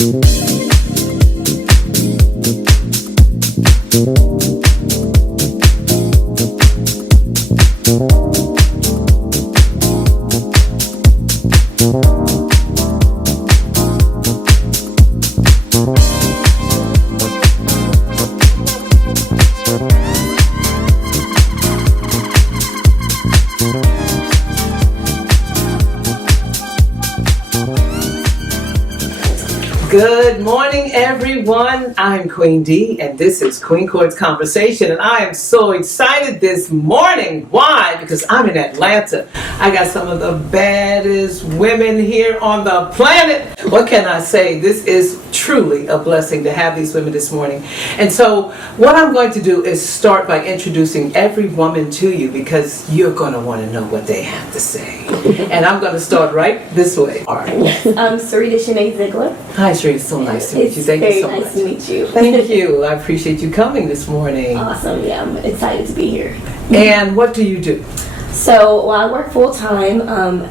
Good morning, everyone. I'm Queen D, and this is Queen Court's Conversation, and I am so excited this morning. Why? Because I'm in Atlanta. I got some of the baddest women here on the planet. What can I say? This is truly a blessing to have these women this morning. And so what I'm going to do is start by introducing every woman to you, because you're going to want to know what they have to say. And I'm going to start right this way. All right. I'm Sarita Shanae Ziegler. Hi, Sarita. So nice to meet you. Thank you so much. It's very nice to meet you. Thank you. I appreciate you coming this morning. Awesome. Yeah, I'm excited to be here. And what do you do? So, well, I work full-time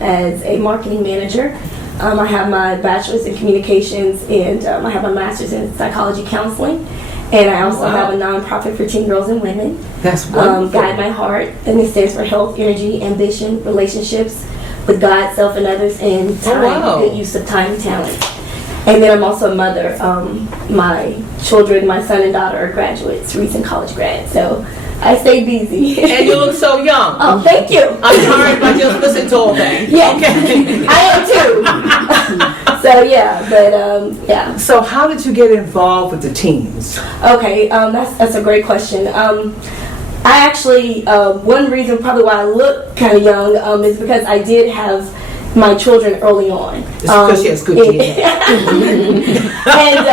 as a marketing manager. I have my bachelor's in communications, and I have my master's in psychology counseling. And I also have a nonprofit for teen girls and women. That's wonderful. Guide My Heart, and it stands for health, energy, ambition, relationships with God, self, and others, and time, good use of time and talent. And then I'm also a mother. My children, my son and daughter, are graduates, recent college grads. So I stay busy. And you look so young. Oh, thank you. I'm tired by just listening to all that. Yeah, Okay. I am too. So yeah, but yeah. So how did you get involved with the teens? Okay, that's a great question. I actually, one reason probably why I look kind of young is because I did have my children early on. It's because she has good DNA. And,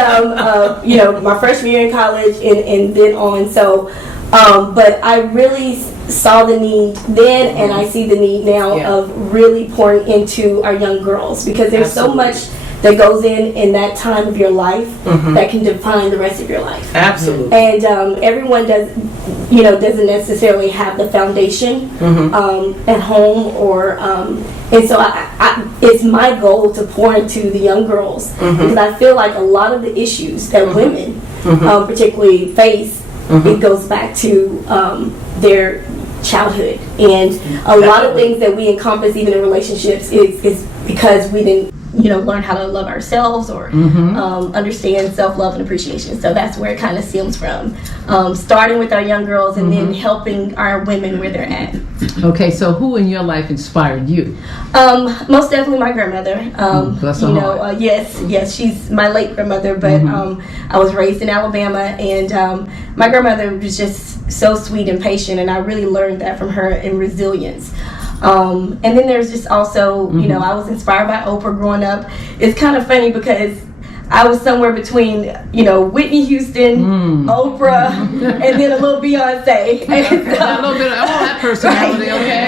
you know, my freshman year in college and then on. So, but I really saw the need then, and I see the need now of really pouring into our young girls, because there's so much that goes in that time of your life that can define the rest of your life. Absolutely. And everyone doesn't necessarily have the foundation at home, or and so it's my goal to pour into the young girls, because I feel like a lot of the issues that women particularly face, it goes back to their childhood, and a lot of things that we encompass even in relationships is because we didn't learn how to love ourselves, or understand self-love and appreciation. So that's where it kind of stems from, starting with our young girls and then helping our women where they're at. Okay, so who in your life inspired you? Most definitely my grandmother. Bless her heart. Yes, she's my late grandmother, but I was raised in Alabama, and my grandmother was just so sweet and patient, and I really learned that from her, in resilience. And then there's just also, I was inspired by Oprah growing up. It's kind of funny because I was somewhere between, Whitney Houston, Oprah, and then a little Beyonce. A little bit of all that personality, okay?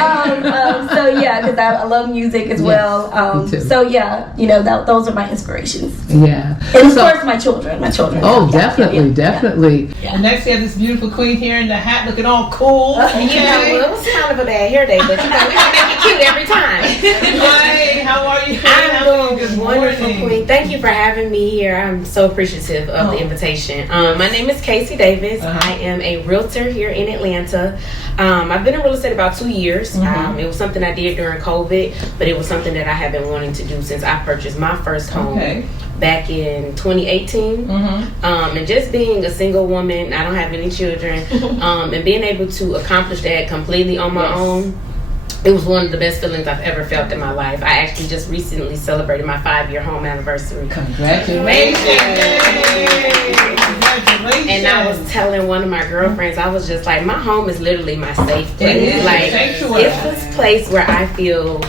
So yeah, because I love music as well. Me too. So yeah, those are my inspirations. Yeah. And of course my children. Oh, definitely. Yeah. And next we have this beautiful queen here in the hat, looking all cool. Well, it was kind of a bad hair day, but we're gonna make it cute every time. Hi, how are you? I'm doing wonderful, Queen. Thank you for having me here. I'm so appreciative of the invitation. My name is Casey Davis. I am a realtor here in Atlanta. I've been in real estate about 2 years. It was something I did during COVID, but it was something that I have been wanting to do since I purchased my first home back in 2018. And just being a single woman, I don't have any children, and being able to accomplish that completely on my own, it was one of the best feelings I've ever felt in my life. I actually just recently celebrated my 5-year home anniversary. Congratulations. And I was telling one of my girlfriends, I was just like, my home is literally my safe place. It's this place where I feel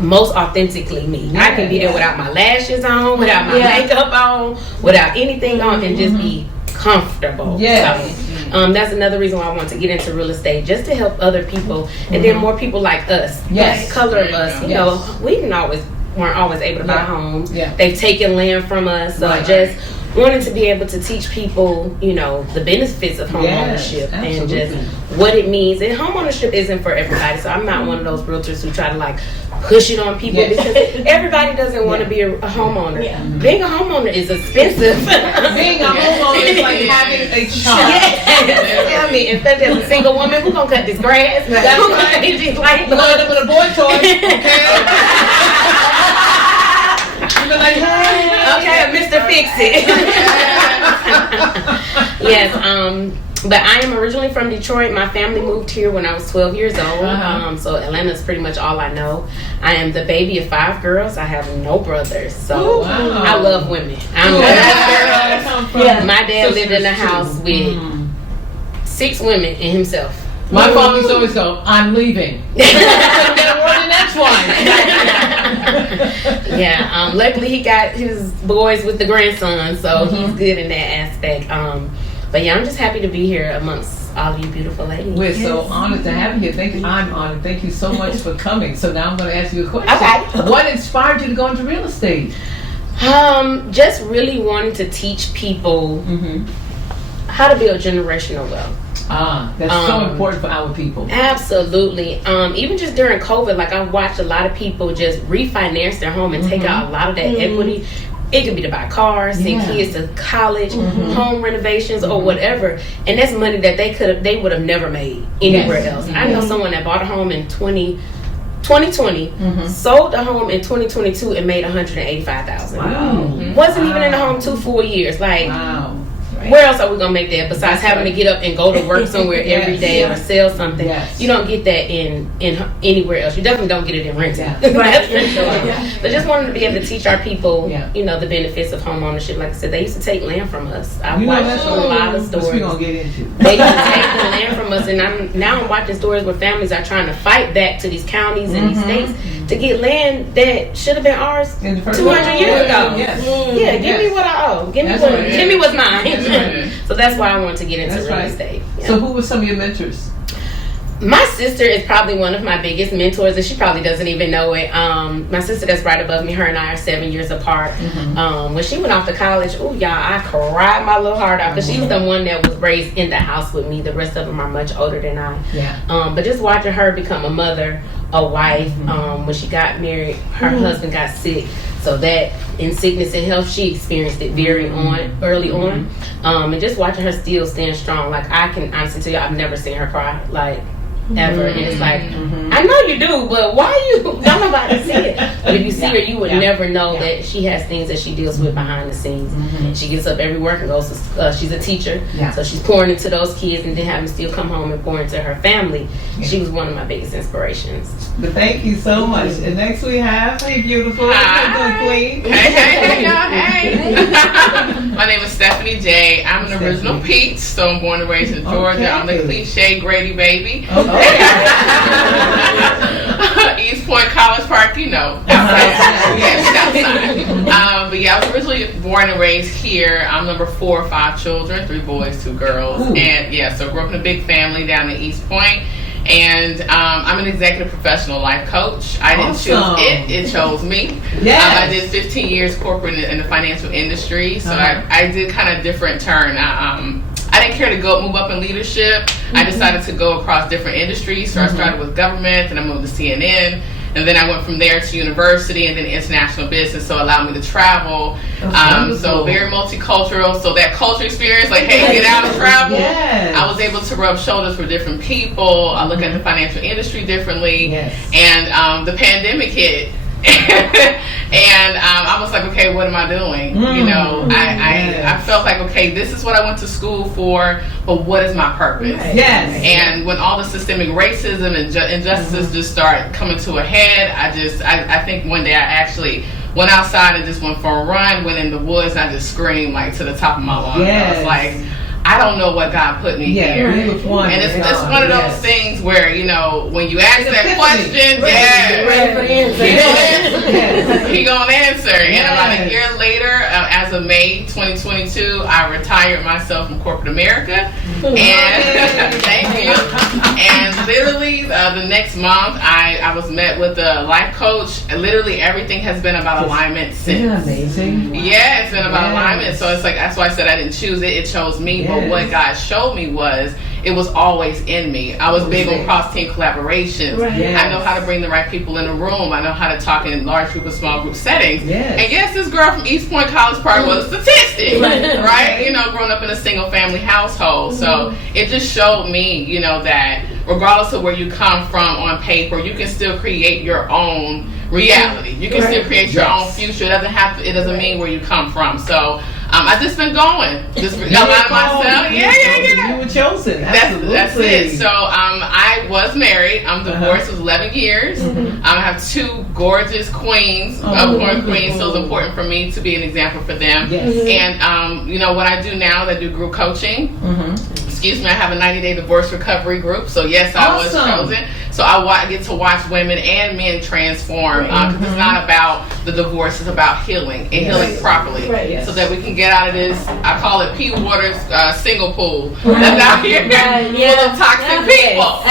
most authentically me. I can be there without my lashes on, without my makeup on, without anything on, and just be comfortable. So, that's another reason why I want to get into real estate, just to help other people, and then more people like us, the color of us. We weren't always able to buy homes. They've taken land from us, so just wanting to be able to teach people, the benefits of home ownership and just what it means. And home ownership isn't for everybody, so I'm not one of those realtors who try to push it on people Yes. because everybody doesn't want to be a homeowner. Yeah. Being a homeowner is expensive. Being a homeowner is like having a child. I mean, in fact, as a single woman, who's gonna cut this grass? That's Who gonna right. change this light Load bulb? up with a boy toy, okay? You be like, hey. Okay, Mr. Fix It. Yes, but I am originally from Detroit. My family moved here when I was 12 years old. So Atlanta is pretty much all I know. I am the baby of 5 girls. I have no brothers. So I love women. I'm the last girl. Yeah. My dad lived in a house with 6 women and himself. My father used to always go, I'm leaving. Get a word in edgewise. Yeah, luckily he got his boys with the grandson, so he's good in that aspect. But yeah, I'm just happy to be here amongst all of you beautiful ladies. We're so honored to have you here. I'm honored. Thank you so much for coming. So now I'm going to ask you a question. Okay. What inspired you to go into real estate? Just really wanting to teach people how to build generational wealth. That's so important for our people. Absolutely. Even just during COVID, like I watched a lot of people just refinance their home and take out a lot of that equity. It could be to buy cars, send kids to college, home renovations, or whatever. And that's money that they would have never made anywhere else. I know someone that bought a home in 2020, sold the home in 2022 and made $185,000. Wow. Wasn't even in the home 2 full years. Like, Wow. where else are we gonna make that besides having to get up and go to work somewhere every day or sell something? You don't get that in anywhere else. You definitely don't get it in renting. That's for sure. But just wanted to be able to teach our people, the benefits of home ownership. Like I said, they used to take land from us. I watched a lot of stories. Which we gonna get into. They used to take the land from us, and I'm watching stories where families are trying to fight back to these counties and these states to get land that should have been ours 200 years ago. Yeah, give me what I owe. Give me what's mine. So that's why I want to get into real estate. Yeah. So who were some of your mentors? My sister is probably one of my biggest mentors, and she probably doesn't even know it. My sister that's right above me, her and I are 7 years apart. When she went off to college, I cried my little heart out because she's the one that was raised in the house with me. The rest of them are much older than I. But just watching her become a mother, a wife, when she got married, her husband got sick. So that in sickness and health, she experienced it very early on. And just watching her still stand strong. Like, I can honestly tell you, I've never seen her cry. Like, ever. And it's like, I know you do, but why don't nobody see it? But if you see her, you would never know that she has things that she deals with behind the scenes. She gets up every work and goes to, she's a teacher, so she's pouring into those kids and then having to still come home and pour into her family. She was one of my biggest inspirations. But thank you so much. And next we have, hey beautiful, how you doing, Queen? Hey, y'all, hey. My name is Stephanie J. I'm an original Peach, so I'm born and raised in Georgia. I'm the cliche Grady baby. East Point, College Park, outside. But yeah, I was originally born and raised here. I'm number 4 of 5 children, 3 boys, 2 girls. And so grew up in a big family down in East Point. And I'm an executive professional life coach. I didn't choose it chose me. I did 15 years corporate in the financial industry, so I did kind of different turn. I didn't care to move up in leadership. I decided to go across different industries. So I started with government, and I moved to CNN. And then I went from there to university and then international business, so it allowed me to travel. So very multicultural. So that culture experience, like, hey, get out and travel. I was able to rub shoulders with different people. I look at the financial industry differently. And the pandemic hit. And I was like, okay, what am I doing? I felt like, okay, this is what I went to school for, but what is my purpose? And when all the systemic racism and injustices just start coming to a head, I think one day I actually went outside and just went for a run, went in the woods, and I just screamed like to the top of my lungs. I was like, I don't know what God put me here. And it's one of those things where, when you ask that question, he gonna answer. And about a year later, as of May 2022, I retired myself from corporate America. And thank you. And literally the next month, I was met with a life coach. And literally everything has been about alignment since. Isn't that amazing? Yeah, it's been about alignment. So it's like, that's why I said I didn't choose it. It chose me. but what God showed me was it was always in me. I was big on cross-team collaborations. Right. Yes. I know how to bring the right people in the room. I know how to talk in large group and small group settings. Yes. And yes, this girl from East Point College Park was a statistic, right? You know, growing up in a single family household. So it just showed me, you know, that regardless of where you come from on paper, you can still create your own reality. You can still create your own future. It doesn't mean where you come from. So I just been going, just got out of myself. You were chosen. That's it. So I was married. I'm divorced. It was 11 years. I have 2 gorgeous queens, born queens. So it's important for me to be an example for them. Yes. And you know what I do now? Is I do group coaching. Excuse me. I have a 90-day divorce recovery group. So yes, I was chosen. So I get to watch women and men transform. Because it's not about the divorce. It's about healing and healing properly, so that we can get out of this. I call it P. Waters single pool that's out here full of toxic people.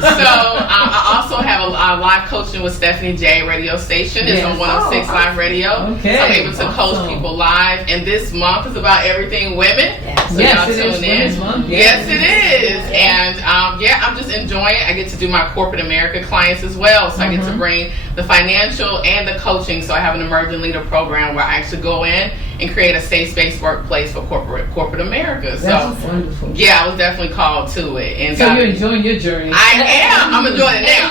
So I also have a live coaching with Stephanie J radio station. It's on 106 Live Radio. Okay. So I'm able to coach people live. And this month is about everything women. So y'all tune in. Yes, it is. And I'm just enjoying it. I get to do my corporate America clients as well. So I get to bring the financial and the coaching. So I have an emerging leader program where I actually go in and create a safe space workplace for corporate America. So that's wonderful. Yeah, I was definitely called to it. And so you're enjoying your journey. I am. I'm enjoying it now.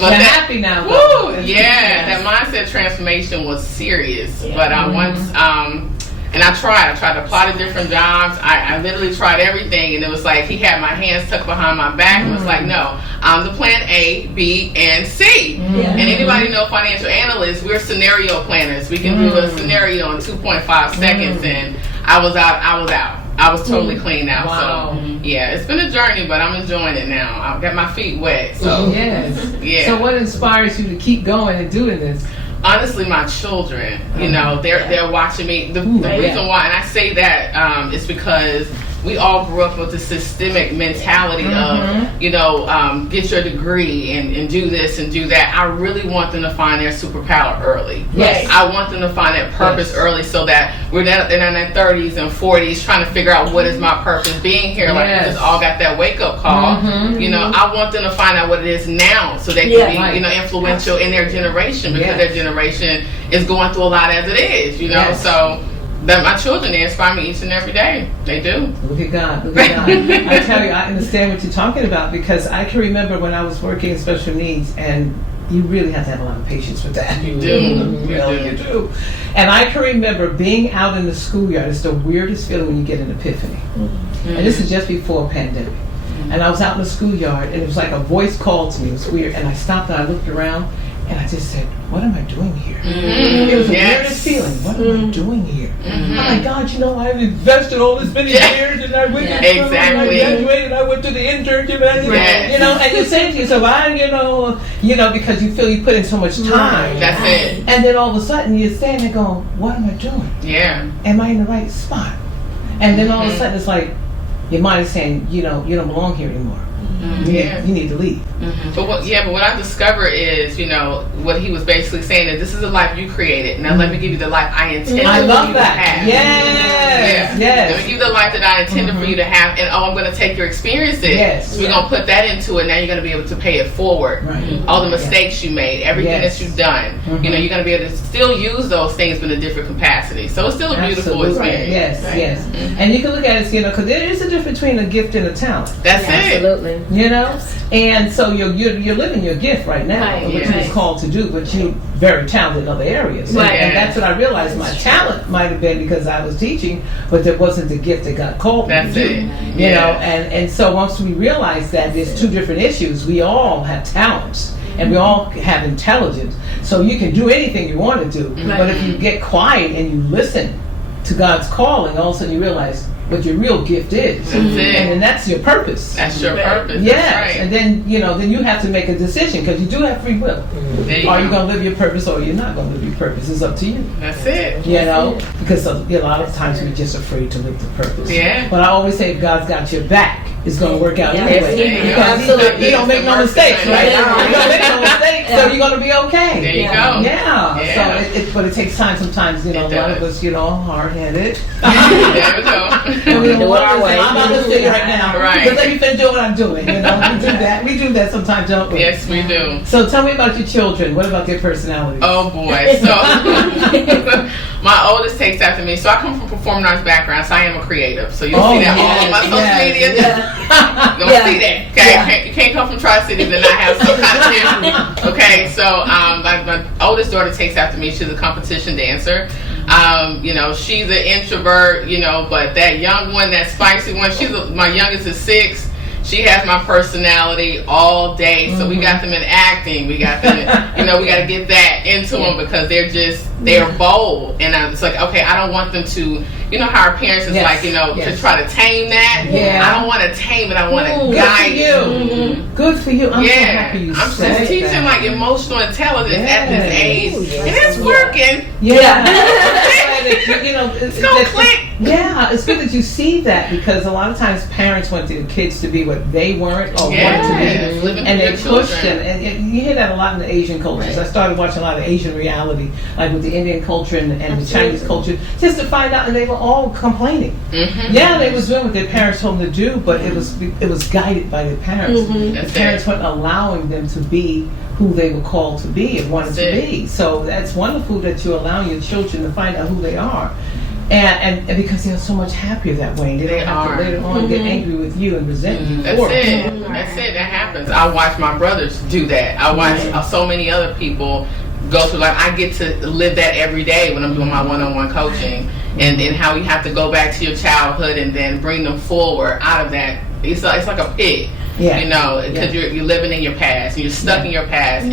But you're happy now. Woo, that mindset transformation was serious. But once and I tried to apply to different jobs. I literally tried everything, and it was like he had my hands tucked behind my back and was like, no, I'm the plan A, B, and C. And anybody know financial analysts, we're scenario planners. We can do a scenario in 2.5 seconds, and I was out. I was totally cleaned out. Wow. So it's been a journey, but I'm enjoying it now. I've got my feet wet. So So what inspires you to keep going and doing this? Honestly, my children, you know, they're watching me. The reason why, and I say that is because we all grew up with the systemic mentality of, you know, get your degree and do this and do that. I really want them to find their superpower early. Yes. I want them to find that purpose early, so that they're not in their 30s and 40s trying to figure out what is my purpose being here. Like we just all got that wake up call. You know, I want them to find out what it is now, so they can be, you know, influential in their generation, because their generation is going through a lot as it is. You know, so. That my children, they inspire me each and every day. They do. Look at God. Look at God. I tell you, I understand what you're talking about, because I can remember when I was working in special needs, and you really have to have a lot of patience with that. You do. You do. And I can remember being out in the schoolyard. It's the weirdest feeling when you get an epiphany. And this is just before a pandemic. And I was out in the schoolyard, and it was like a voice called to me. It was weird. And I stopped and I looked around, and I just said, what am I doing here? It was the weirdest feeling. What am I doing here? Oh my God, you know, I've invested all this many years, and I went to school, and I graduated, I went to the internship, and you know, and you say to yourself, you know, because you feel you put in so much time. That's it. And then all of a sudden you're standing there going, what am I doing? Am I in the right spot? And then all of a sudden it's like, your mind is saying, you know, you don't belong here anymore. You need to leave. But what I discovered is, you know, what he was basically saying is, this is the life you created. Now let me give you the life I intended for you to have. Yes. Let me give you the life that I intended for you to have, and I'm going to take your experiences. We're going to put that into it. Now you're going to be able to pay it forward. All the mistakes you made, everything that you've done. You know, you're going to be able to still use those things in a different capacity. So it's still a beautiful experience. Yes. And you can look at it, you know, because there is a difference between a gift and a talent. That's it. Absolutely. You know, and so you're living your gift right now, what you was called to do, but you're very talented in other areas. And that's what I realized. My talent might have been because I was teaching, but there wasn't the gift that got called. That's it. You know, and so once we realized that there's two different issues, we all have talents. And we all have intelligence. So you can do anything you want to do. But if you get quiet and you listen to God's calling, all of a sudden you realize what your real gift is. And then that's your purpose. That's your purpose. Yes. And then, you know, then you have to make a decision, because you do have free will. Are you going to live your purpose, or you're not going to live your purpose? It's up to you. That's it. You know, because a lot of times we're just afraid to live the purpose. But I always say, if God's got your back, it's going to work out anyway. Because he don't make no mistakes, right? You don't make no mistakes, so you're going to be okay. There you go. So but it takes time sometimes. You know, a lot of us, you know, hard-headed. There we go. We do it our way. I'm not going to sit right now. Right. But let me finish doing what I'm doing. You know, we do that. We do that sometimes, don't we? Yes, we do. So tell me about your children. What about their personalities? Oh boy. So my oldest takes after me. So I come from performing arts background, so I am a creative. So you'll see that all on my social media. Don't see that. Okay, you can't come from Tri-City and not have some kind of talent. Okay, so my oldest daughter takes after me. She's a competition dancer. You know, she's an introvert. You know, but that young one, that spicy one, my youngest is 6. She has my personality all day. So we got them in acting. We got them in, you know, we got to get that into them because they're bold. And it's like, okay, I don't want them to, you know how our parents is like, you know, to try to tame that. Yeah. I don't want to tame it. I want to guide you. Good for you. I'm so happy you I'm said just teaching like emotional intelligence at this age. And it's working. You know, it's going to click. Yeah, it's good that you see that because a lot of times parents want their kids to be what they weren't or wanted to be, and they push them. And you hear that a lot in the Asian cultures. I started watching a lot of Asian reality, like with the Indian culture and the Chinese culture, just to find out, and they were all complaining. Yeah, they was doing what their parents told them to do, but it was guided by their parents. The parents weren't allowing them to be who they were called to be and wanted to be. So that's wonderful that you're allowing your children to find out who they are. And because they're so much happier that way. They don't have to later on get angry with you and resent you for it. That's it. That happens. I watch my brothers do that. I watch so many other people go through life. I get to live that every day when I'm doing my one-on-one coaching. And how you have to go back to your childhood and then bring them forward out of that. It's like a pig. You know, because you're living in your past, and you're stuck in your past, and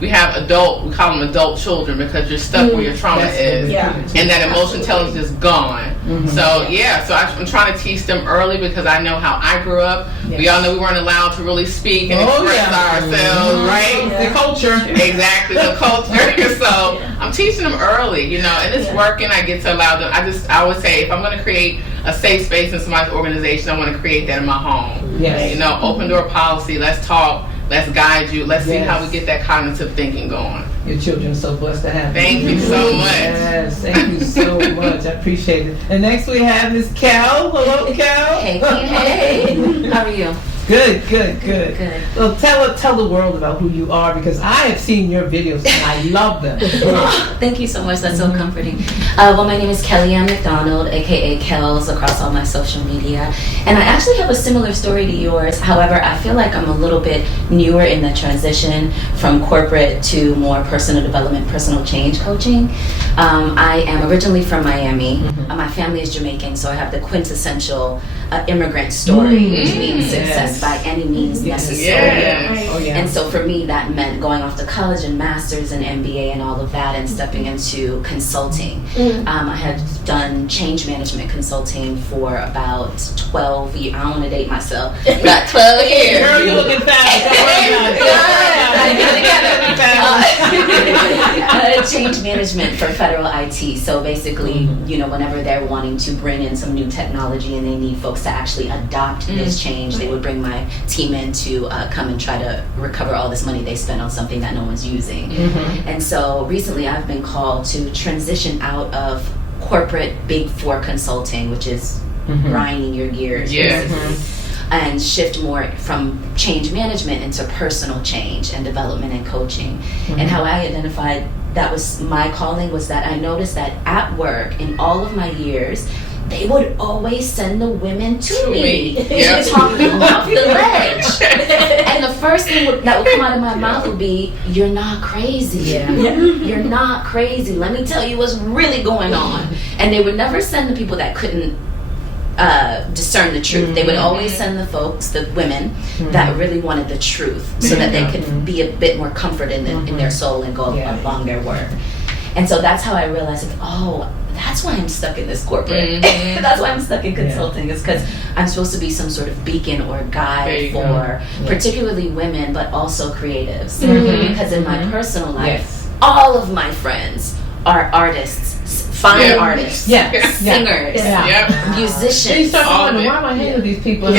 we call them adult children because you're stuck where your trauma is, and that emotional intelligence is gone. So I'm trying to teach them early because I know how I grew up. We all know we weren't allowed to really speak and express ourselves, right? The culture, exactly, the culture. So I'm teaching them early, you know, and it's working. I get to allow them. I always say if I'm going to create a safe space in somebody's organization, I want to create that in my home. You know, open door policy. Let's talk. Let's guide you. Let's see how we get that cognitive thinking going. Your children are so blessed to have you. Thank you so much. Yes, thank you so much. I appreciate it. And next we have Miss Cal. Hello, Cal. Hey, hey. How are you? Good. Well, tell the world about who you are because I have seen your videos and I love them. Thank you so much. That's so comforting. Well, my name is Kellyanne McDonald, aka Kells, across all my social media, and I actually have a similar story to yours. However, I feel like I'm a little bit newer in the transition from corporate to more personal development, personal change coaching. I am originally from Miami. My family is Jamaican, so I have the quintessential immigrant story, which means success by any means necessary. And so for me, that meant going off to college and master's and MBA and all of that and stepping into consulting. I had done change management consulting for about 12 years. I don't want to date myself. About 12 years. Girl, you're looking fast. Change management for federal IT. So basically, you know, whenever they're wanting to bring in some new technology and they need folks to actually adopt this change, they would bring my team in to come and try to recover all this money they spent on something that no one's using. And so recently I've been called to transition out of corporate Big Four consulting, which is grinding your gears, basically, and shift more from change management into personal change and development and coaching. And how I identified that was my calling was that I noticed that at work in all of my years, they would always send the women to me to talk them off the ledge. And the first thing that would come out of my mouth would be, "You're not crazy. You're not crazy. Let me tell you what's really going on." And they would never send the people that couldn't discern the truth. They would always send the folks, the women, that really wanted the truth so that they could be a bit more comforted in their soul and go along their work. And so that's how I realized, that's why I'm stuck in this corporate. That's why I'm stuck in consulting, is because I'm supposed to be some sort of beacon or guide for particularly women, but also creatives. Because in my personal life, all of my friends are artists, fine artists, singers, musicians. You start wondering, why am I hanging with these people?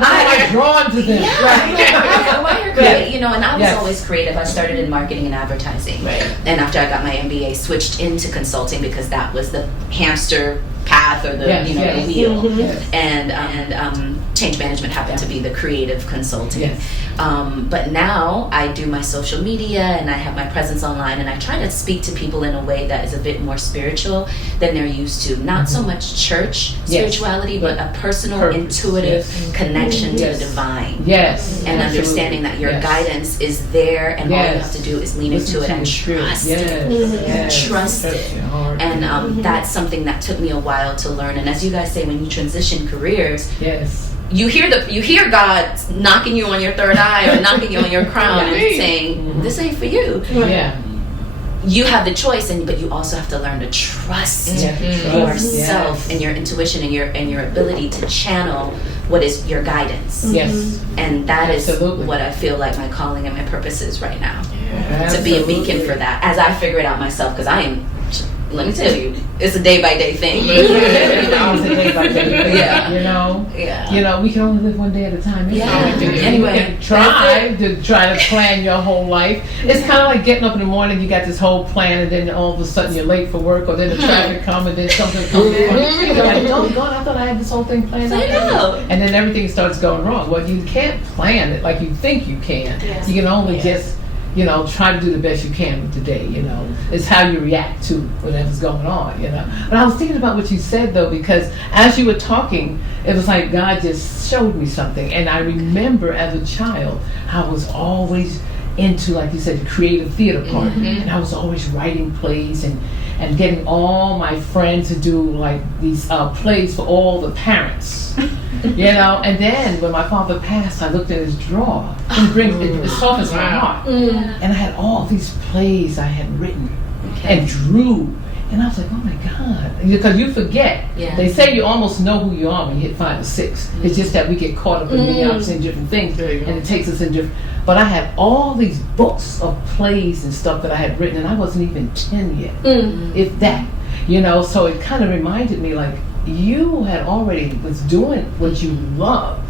I'm drawn to them. Why you're great, you know, and I was Yes. always creative. I started in marketing and advertising. Right. And after I got my MBA, switched into consulting because that was the hamster path or the the wheel. Yes. And change management happened to be the creative consulting. Yes. But now I do my social media and I have my presence online, and I try to speak to people in a way that is a bit more spiritual than they're used to. Not so much church spirituality, but a personal, intuitive connection to the divine. Yes. And understanding that your guidance is there, and all you have to do is lean into it and trust it. Trust it. And that's something that took me a while to learn. And as you guys say, when you transition careers, you hear God knocking you on your third eye or knocking you on your crown and saying, "This ain't for you." You have the choice, but you also have to learn to trust yourself and your intuition and your ability to channel what is your guidance. Yes. And that is what I feel like my calling and my purpose is right now. To be a beacon for that as I figure it out myself, because I am. Let me tell you, it's a day-by-day thing. It's a day-by-day thing. Yeah. You know, we can only live one day at a time. Anyway, try to plan your whole life. It's kind of like getting up in the morning, you got this whole plan, and then all of a sudden you're late for work, or then the traffic comes, and then something comes. You're like, oh God, I thought I had this whole thing planned out. And then everything starts going wrong. Well, you can't plan it like you think you can. You can only just try to do the best you can with the day, It's how you react to whatever's going on, But I was thinking about what you said, though, because as you were talking, it was like God just showed me something. And I remember as a child, I was always into, like you said, the creative theater part. And I was always writing plays and getting all my friends to do, like, these plays for all the parents. And then when my father passed, I looked in his drawer. It softens my heart. And I had all these plays I had written and drew. And I was like, oh my God. Because you forget. They say you almost know who you are when you hit 5 or 6. It's just that we get caught up in being out in different things. And it takes us in different... But I had all these books of plays and stuff that I had written, and I wasn't even 10 yet. If that. So it kind of reminded me, like, you had already was doing what you loved,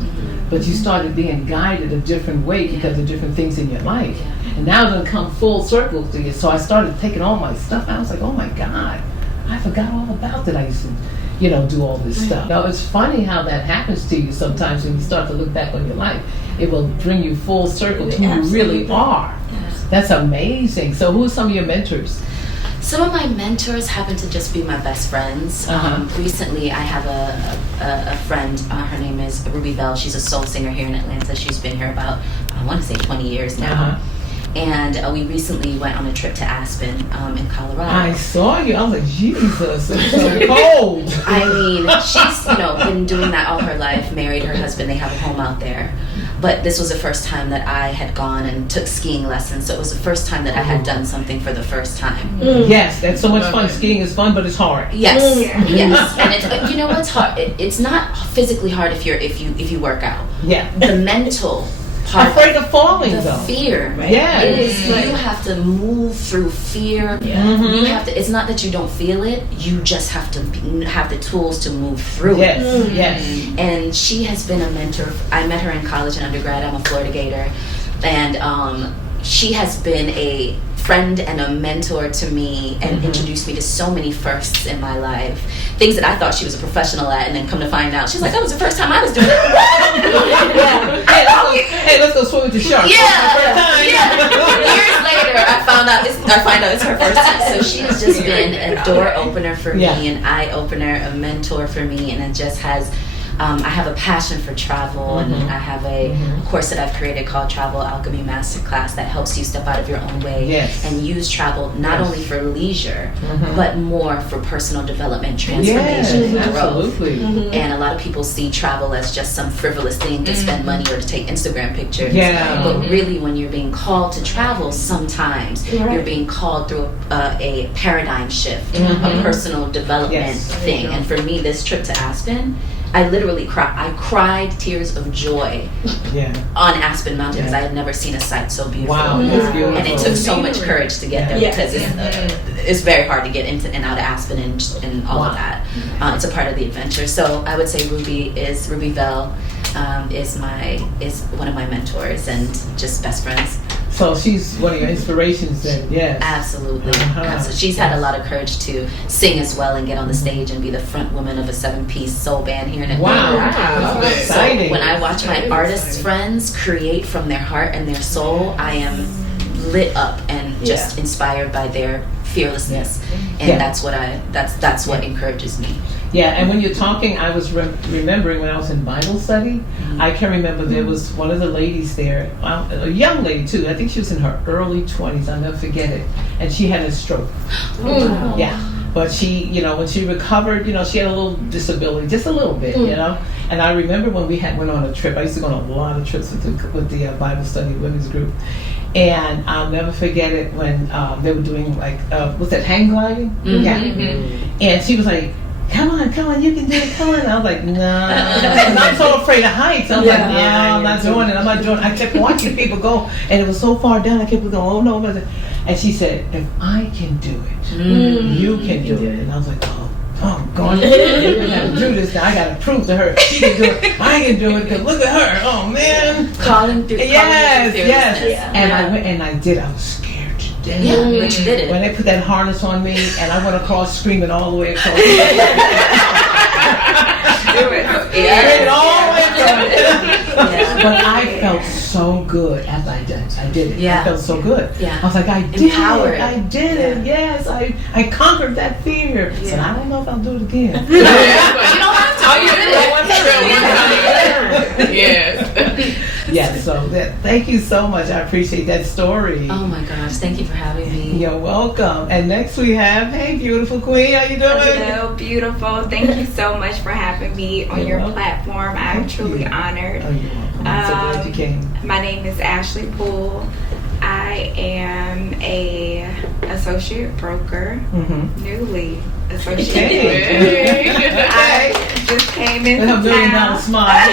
but you started being guided a different way because of different things in your life. And now it's going to come full circle to you. So I started taking all my stuff. I was like, oh my God, I forgot all about that. I used to, do all this stuff. Now, it's funny how that happens to you sometimes when you start to look back on your life. It will bring you full circle to who you really are. That's amazing. So who are some of your mentors? Some of my mentors happen to just be my best friends. Recently, I have a friend. Her name is Ruby Bell. She's a soul singer here in Atlanta. She's been here about, I want to say 20 years now. And we recently went on a trip to Aspen in Colorado. I saw you. I was like, Jesus, it's so cold. I mean, she's been doing that all her life. Married her husband. They have a home out there. But this was the first time that I had gone and took skiing lessons. So it was the first time that I had done something for the first time. Yes, that's so much fun. Skiing is fun, but it's hard. Yes, yes. And it's, what's hard? It's not physically hard if you work out. Yeah. The mental part. Afraid of falling, the though. Fear. Right? Yeah. It is. You have to move through fear. You have to. It's not that you don't feel it. You just have to have the tools to move through it. Yes. And she has been a mentor. I met her in college and undergrad. I'm a Florida Gator, and she has been a friend and a mentor to me and introduced me to so many firsts in my life. Things that I thought she was a professional at, and then come to find out, she's like, that was the first time I was doing it. Hey, let's go swim with the sharks. Years later, I find out it's her first time. So she has just been a door opener for me, an eye opener, a mentor for me, and it just has. I have a passion for travel, and I have a course that I've created called Travel Alchemy Masterclass that helps you step out of your own way and use travel not only for leisure, but more for personal development, transformation, and growth. And a lot of people see travel as just some frivolous thing to spend money or to take Instagram pictures. But really, when you're being called to travel, sometimes you're being called through a paradigm shift, a personal development thing. And for me, this trip to Aspen, I literally cried. I cried tears of joy on Aspen Mountain because I had never seen a sight so beautiful. Wow, that's beautiful. And it took so much courage to get there because it's very hard to get into and out of Aspen and all of that. It's a part of the adventure. So I would say Ruby Bell. is one of my mentors and just best friends. So she's one of your inspirations then, yes. Absolutely. Uh-huh. So she's had a lot of courage to sing as well and get on the stage and be the front woman of a 7-piece soul band here in Atlanta. Wow. That's exciting. So when I watch my artist friends create from their heart and their soul, I am lit up and just inspired by their fearlessness. And that's what encourages me. Yeah, and when you're talking, I was remembering when I was in Bible study, I can remember there was one of the ladies there, a young lady too, I think she was in her early 20s, I'll never forget it, and she had a stroke. Wow. Yeah, but she, when she recovered, she had a little disability, just a little bit, and I remember when we went on a trip, I used to go on a lot of trips with the Bible study women's group, and I'll never forget it when they were doing was that hang gliding? Yeah, and she was like, come on, you can do it, come on. And I was like, no. And I'm so afraid of heights. I was like, no, I'm not doing it. I kept watching people go, and it was so far down, I kept going, oh no. And she said, if I can do it, you can do it. And I was like, oh, God, I gotta do this now. I gotta prove to her she can do it. I can do it, because look at her. Oh, man. Calling through Yes. Yeah. And I went and I did. I was scared. Yeah, but you did it. When they put that harness on me, and I went across screaming all the way across. Do it. Yeah. All the way across. But I felt so good after I did it. Yeah. I felt so good. Yeah. I was like, I did Empowered. it. I did it. Yes, I conquered that fear. So I don't know if I'll do it again. You don't have to. Yes. Yes. So thank you so much. I appreciate that story. Oh my gosh! Thank you for having me. You're welcome. And next we have, hey, beautiful queen, how you doing? Hello, beautiful. Thank you so much for having me on your welcome. platform. I'm truly honored. Oh, you're welcome. I'm so glad you came. My name is Ashley Poole. I am a associate broker, newly associate. Okay. I just came into With a $1 million town. smile.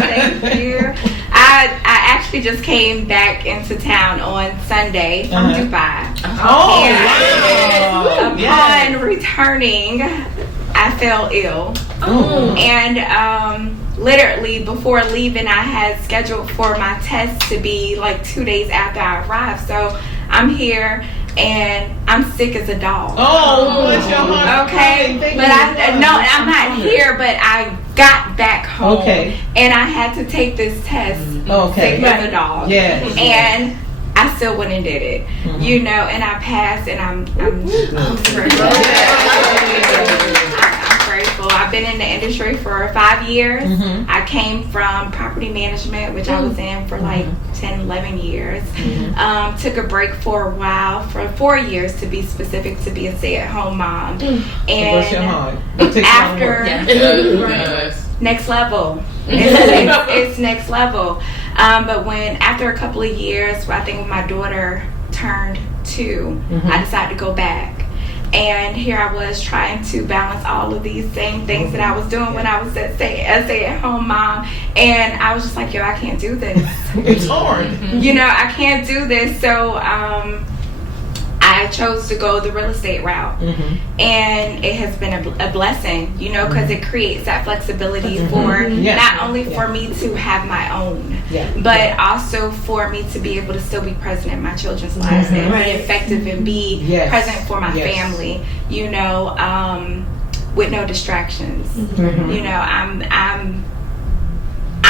Thank you. I actually just came back into town on Sunday from Dubai. Oh, And wow. upon returning, I fell ill. Oh. And literally before leaving, I had scheduled for my test to be like 2 days after I arrived. So I'm here and I'm sick as a dog. Oh, bless your heart. Okay, but I'm not here, but I got back home. Okay. And I had to take this test. Okay. Sick as a dog. Yes. And I still went and did it. And I passed, and I'm grateful. I'm grateful. I've been in the industry for 5 years. I came from property management, which I was in for like 10, 11 years. Took a break for a while, for 4 years to be specific, to be a stay-at-home mom. Bless your heart. After next level, it's next level. But after a couple of years, I think when my daughter turned 2, I decided to go back. And here I was trying to balance all of these same things that I was doing when I was a stay-at-home mom. And I was just like, I can't do this. It's hard. I can't do this. So I chose to go the real estate route. And it has been a blessing, because it creates that flexibility for not only for me to have my own, but also for me to be able to still be present in my children's lives and be effective and be present for my family, with no distractions.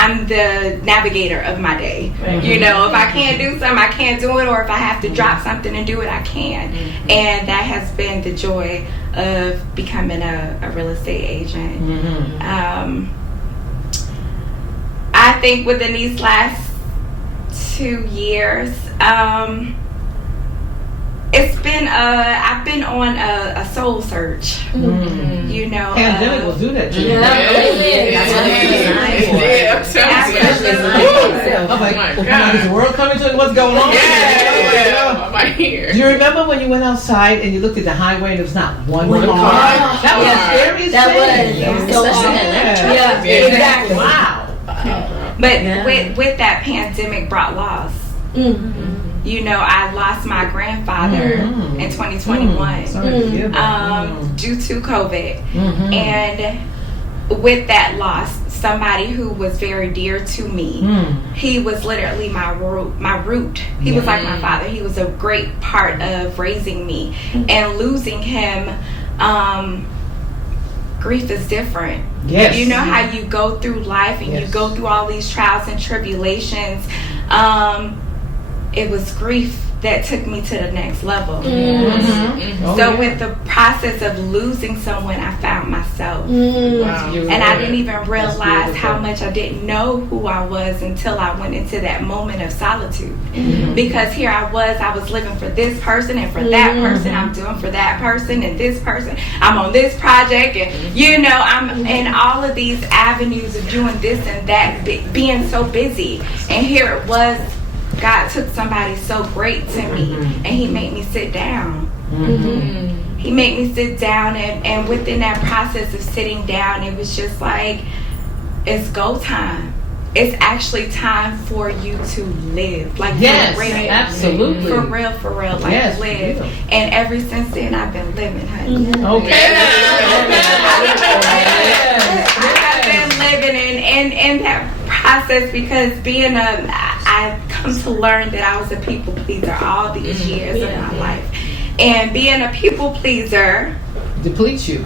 I'm the navigator of my day. If I can't do something, I can't do it, or if I have to drop something and do it, I can. And that has been the joy of becoming a real estate agent. I think within these last 2 years, I've been on a soul search. Pandemic will do that to you. That's what it's designed for. I'm like, is the world coming to it? What's going on? I'm right here. Do you remember when you went outside and you looked at the highway and there was not one car? That was the scariest thing. That was so Atlanta. Yeah, exactly. Wow. But with that, pandemic brought loss. I lost my grandfather in 2021 due to COVID. And with that loss, somebody who was very dear to me. He was literally my root. He was like my father. He was a great part of raising me. And losing him, grief is different. Yes. You know how you go through life and you go through all these trials and tribulations. It was grief that took me to the next level. So with the process of losing someone, I found myself. Wow. And I didn't even realize how much I didn't know who I was until I went into that moment of solitude. Because here I was living for this person and for that person. I'm doing for that person and this person. I'm on this project, and you know, I'm in all of these avenues of doing this and that, being so busy. And here it was, God took somebody so great to me, and he made me sit down. He made me sit down, and within that process of sitting down, it was just like, it's go time. It's actually time for you to live. Like, for real. Absolutely. For real. Like, live. And ever since then, I've been living, honey. Okay. I've been living in that process, because I've come to learn that I was a people pleaser all these years of my life. And being a people pleaser depletes you.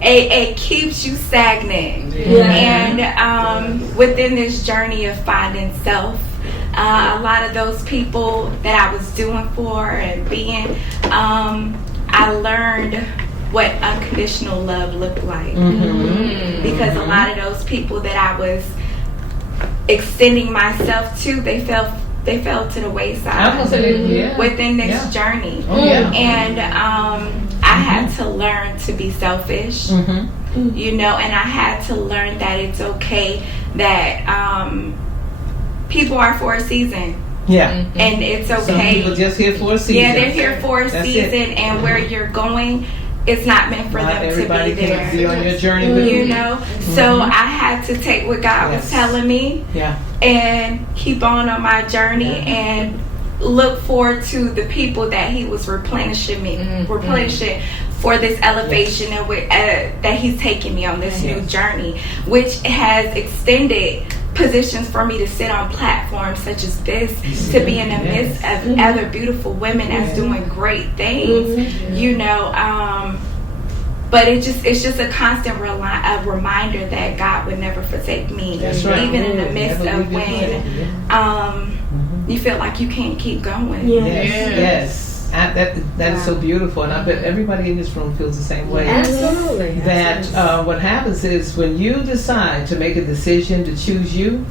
It keeps you stagnant. And within this journey of finding self, a lot of those people that I was doing for and being, I learned what unconditional love looked like. Because a lot of those people that I was extending myself to, they fell to the wayside within this journey. And I had to learn to be selfish, you know, and I had to learn that it's okay that people are for a season. And it's okay. Some people just here for a season. Yeah, they're here for a season, and where you're going, it's not meant for them to be there. Everybody can be on your journey with you. You know? So I had to take what God was telling me and keep on my journey and look forward to the people that he was replenishing for this elevation and that he's taking me on this new journey, which has extended positions for me to sit on platforms such as this, to be in the midst of other beautiful women that's doing great things, you know. But it's just a constant reminder that God would never forsake me, even in the midst of when you feel like you can't keep going. That is so beautiful, and I bet everybody in this room feels the same way. Absolutely. That what happens is when you decide to make a decision to choose you,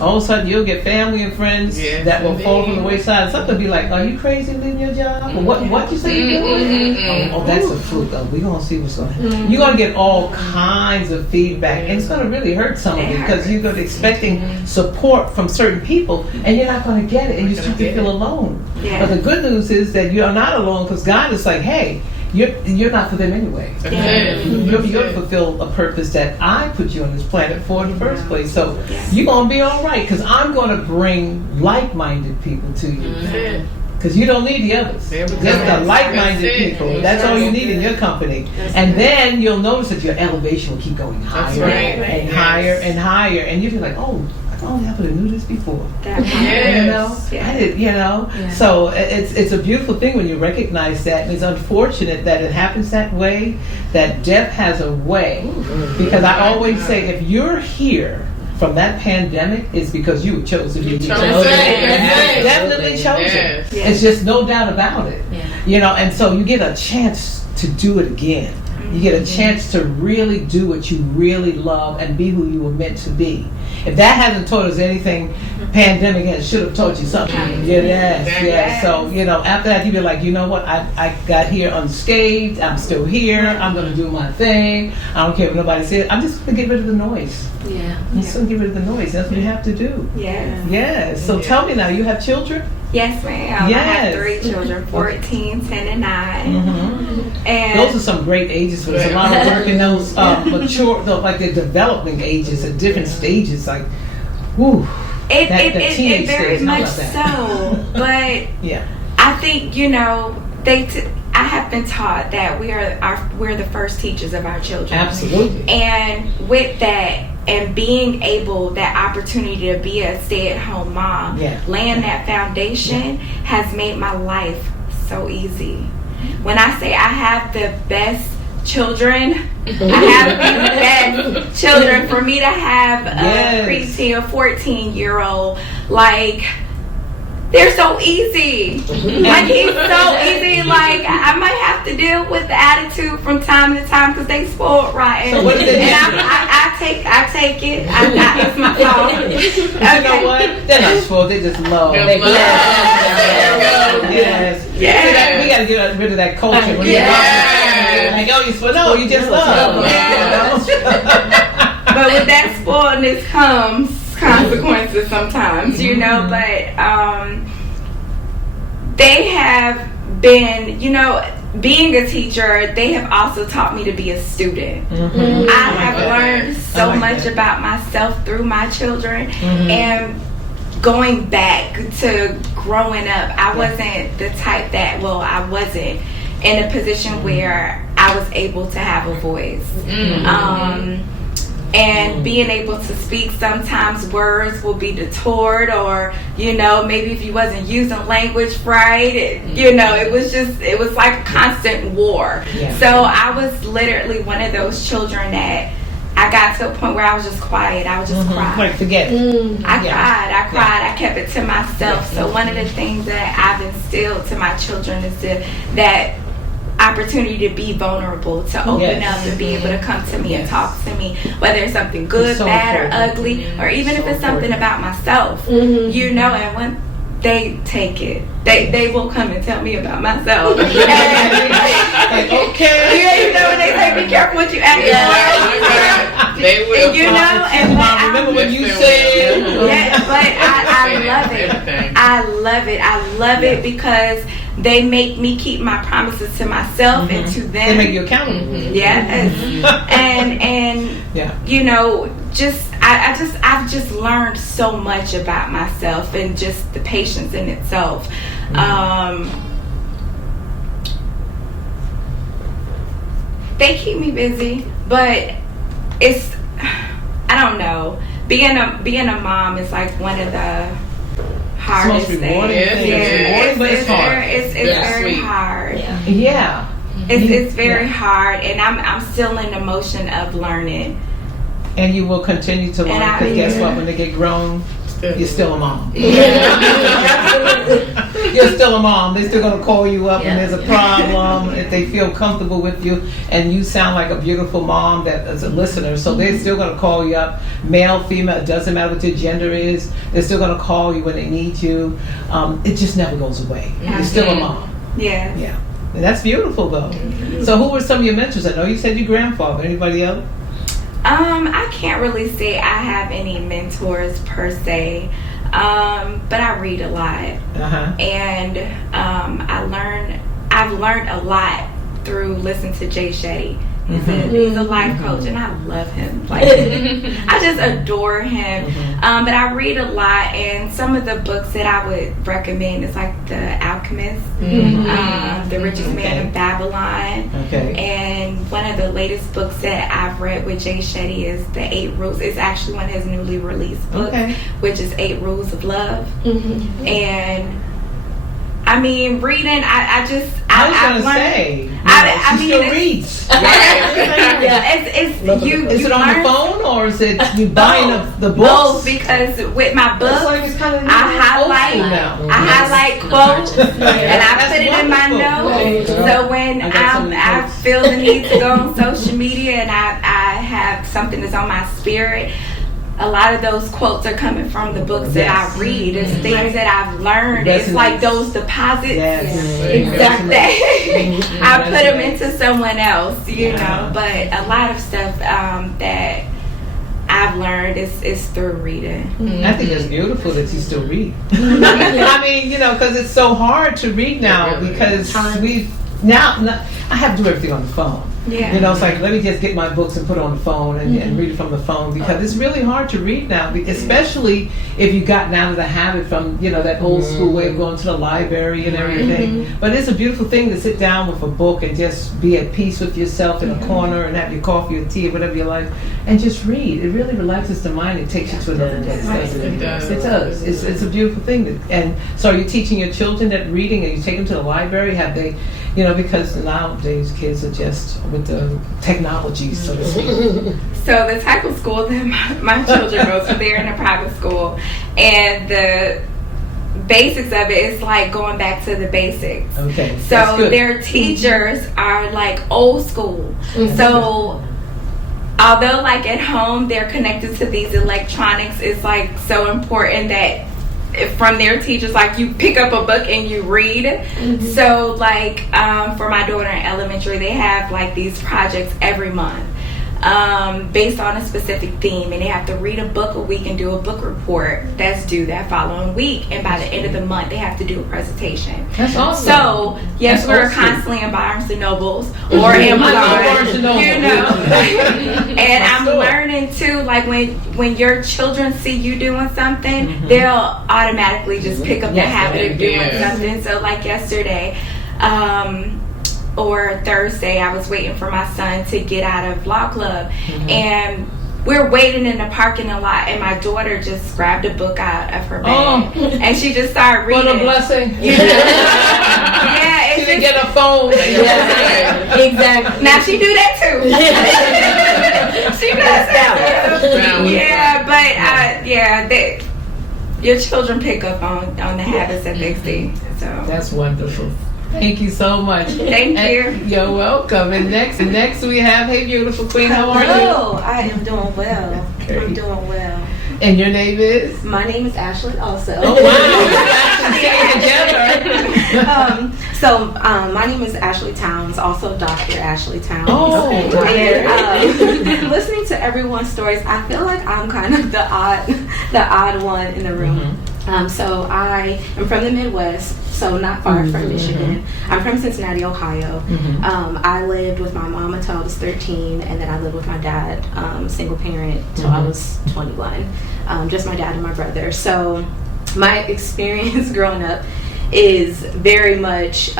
all of a sudden you'll get family and friends that will fall from the wayside. Some will be like, "Are you crazy leaving your job? Or what you say you're doing?" Oh, that's a fluke. We're gonna see what's going to happen. You're gonna get all kinds of feedback, and it's gonna really hurt some of you, because you're gonna be expecting support from certain people, and you're not gonna get it, and you start to feel alone. But the good news is that you are not alone, because God is like, "Hey, you're not for them anyway. You're to fulfill a purpose that I put you on this planet for in the first place. So you're going to be all right, because I'm going to bring like-minded people to you. Because you don't need the others. Just the like-minded people. That's all you need in your company. And then you'll notice that your elevation will keep going higher and higher and higher. And you'll be like, oh, I would have knew this before. You know, I did. You know, so it's a beautiful thing when you recognize that. And it's unfortunate that it happens that way. That death has a way, because I always say, if you're here from that pandemic, it's because you were chosen to be chosen. Definitely chosen. It's just no doubt about it. You know, and so you get a chance to do it again. You get a chance to really do what you really love and be who you were meant to be. If that hasn't taught us anything, pandemic should have taught you something. So, you know, after that, you be like, you know what? I got here unscathed. I'm still here. I'm going to do my thing. I don't care what nobody says. I'm just going to get rid of the noise. I'm just going to get rid of the noise. That's what you have to do. So tell me now, you have children? Yes, ma'am. I have 3 children, 14, 10, and 9. And those are some great ages. There's a lot of work in those mature, like the developing ages at different stages. Like, whoo. It very much so. But I think, you know, I have been taught that we're the first teachers of our children. Absolutely. And with that, and being able, that opportunity to be a stay-at-home mom, laying that foundation has made my life so easy. When I say I have the best children, I have the best children. For me to have a preteen, a 14-year-old, like, they're so easy. Like, it's so easy. Like, I might have to deal with the attitude from time to time because they spoiled rotten. So what do they do? And I take it. It's my fault. You know what? They're not spoiled. They just love. They love. Yes. We got to get rid of that culture. When you're like, oh, you spoiled. No, you just love. But with that spoiledness comes consequences sometimes, you know, but they have been, you know, being a teacher, they have also taught me to be a student. I have learned so much about myself through my children, and going back to growing up, I wasn't the type that, I wasn't in a position where I was able to have a voice. And being able to speak, sometimes words will be detoured, or, you know, maybe if you wasn't using language right, you know, it was like a constant war. So I was literally one of those children that I got to a point where I was just quiet. I would just cry. Like, forget it. I cried. I kept it to myself. So one of the things that I've instilled to my children is that opportunity to be vulnerable, to open up and be able to come to me and talk to me, whether it's something good, bad, or ugly, or even if it's something about myself, you know. And when they take it, they will come and tell me about myself. Okay. You know, when they say, be careful what you ask for. They will. And, you know, and I remember when you said. But I love it. I love it because they make me keep my promises to myself and to them. They make you accountable. Yes. And you know, I've just learned so much about myself and just the patience in itself. They keep me busy, but I don't know. Being a mom is like one of the hardest things. It's very hard. It's very hard, and I'm still in the motion of learning. And you will continue to learn, because guess what? When they get grown, you're still a mom. You're still a mom. They're still going to call you up when there's a problem, if they feel comfortable with you, and you sound like a beautiful mom that is a listener. So they're still going to call you up, male, female, it doesn't matter what your gender is. They're still going to call you when they need you. It just never goes away. You're still a mom. Yeah. And that's beautiful, though. So who were some of your mentors? I know you said your grandfather. Anybody else? I can't really say I have any mentors per se, but I read a lot, and I've learned a lot through listening to Jay Shetty. He's a life coach, and I love him. Like, I just adore him. But I read a lot, and some of the books that I would recommend is like The Alchemist, The Richest Man in Babylon, and one of the latest books that I've read with Jay Shetty is The 8 Rules. It's actually one of his newly released books, which is 8 Rules of Love. And I mean, reading, I was gonna say, I mean, still reads. Is it on the phone, or is it you buying the books? Both, because with my books, I highlight quotes and I put it in my notes. So when I feel the need to go on social media and I have something that's on my spirit, a lot of those quotes are coming from the books that I read. It's things that I've learned. It's like those deposits. Exactly. I put them into someone else, you know. But a lot of stuff that I've learned is through reading. I think it's beautiful that you still read. I mean, you know, because it's so hard to read now, because I have to do everything on the phone. Yeah. You know, it's like, let me just get my books and put it on the phone and read it from the phone, because it's really hard to read now, especially if you've gotten out of the habit from, you know, that old school way of going to the library and everything. But it's a beautiful thing to sit down with a book and just be at peace with yourself in a corner and have your coffee or tea or whatever you like and just read. It really relaxes the mind. It takes you to another place, doesn't it? It does. It's a beautiful thing. And so are you teaching your children that reading, and you take them to the library? Have they, you know, because nowadays kids are just with the technology, so to speak. So the type of school that my children go to, they're in a private school, and the basics of it is like going back to the basics. Okay. So their teachers are like old school. So although like at home they're connected to these electronics, it's like so important that from their teachers, like you pick up a book and you read. So like for my daughter in elementary, they have like these projects every month based on a specific theme, and they have to read a book a week and do a book report that's due that following week, and by the end of the month they have to do a presentation. That's awesome. So yes, we're constantly in Barnes and Nobles or Amazon, you know. And I'm learning too, like when your children see you doing something, they'll automatically just pick up the habit of doing something. So like yesterday or Thursday, I was waiting for my son to get out of law club, and we're waiting in the parking lot, and my daughter just grabbed a book out of her bag, and she just started reading. What a blessing! You know? Yeah, she didn't get a phone. Exactly. Now she do that too. She does that too. Yeah, but your children pick up on the habits that they see. So that's wonderful. Thank you so much. Thank you. You're welcome. And next we have, hey beautiful queen, how are you? Hello, I am doing well. Okay. I'm doing well. And your name is? My name is Ashley also. Oh wow. So my name is Ashley Towns, also Dr. Ashley Towns. Oh, and listening to everyone's stories, I feel like I'm kind of the odd one in the room. So I am from the Midwest, so not far from Michigan. I'm from Cincinnati, Ohio. I lived with my mom until I was 13, and then I lived with my dad, single parent, till I was 21. Just my dad and my brother. So my experience growing up is very much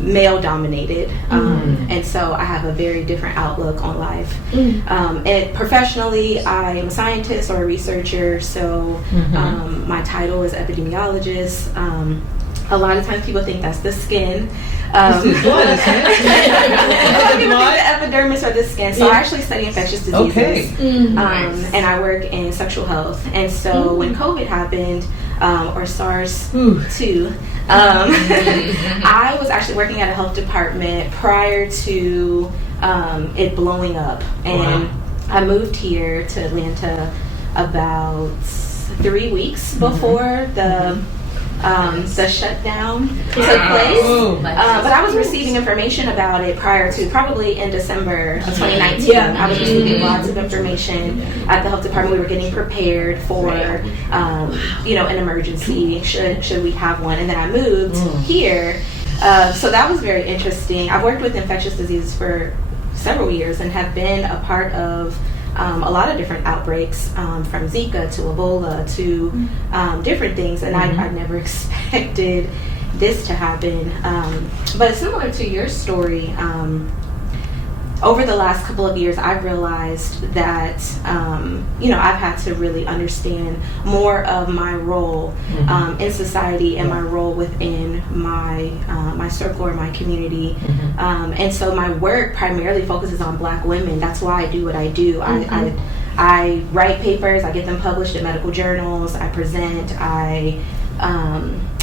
male dominated, and so I have a very different outlook on life. And professionally, I am a scientist or a researcher, so my title is epidemiologist. A lot of times people think that's the skin. This is what, isn't it? People think the epidermis or the skin. So I actually study infectious diseases. And I work in sexual health. And so when COVID happened, or SARS-2, I was actually working at a health department prior to it blowing up. And I moved here to Atlanta about 3 weeks before the shutdown took place. But I was receiving information about it prior to, probably in December of 2019. I was receiving lots of information at the health department. We were getting prepared for, an emergency, should we have one. And then I moved here. So that was very interesting. I've worked with infectious diseases for several years and have been a part of a lot of different outbreaks, from Zika to Ebola to different things, and I never expected this to happen. But similar to your story, over the last couple of years, I've realized that I've had to really understand more of my role in society and my role within my circle or my community. And so my work primarily focuses on Black women. That's why I do what I do. I write papers. I get them published in medical journals. I present. I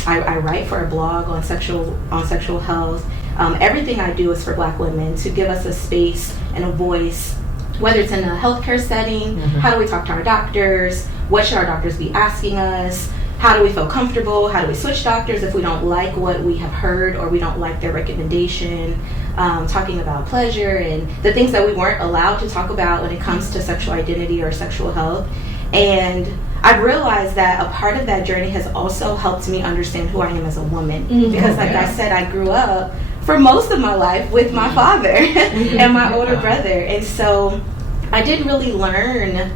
write for a blog on sexual health. Everything I do is for Black women, to give us a space and a voice, whether it's in a healthcare setting. How do we talk to our doctors? What should our doctors be asking us? How do we feel comfortable? How do we switch doctors if we don't like what we have heard or we don't like their recommendation? Talking about pleasure and the things that we weren't allowed to talk about when it comes to sexual identity or sexual health. And I've realized that a part of that journey has also helped me understand who I am as a woman. Because like I said, I grew up for most of my life with my father and my older brother. And so I didn't really learn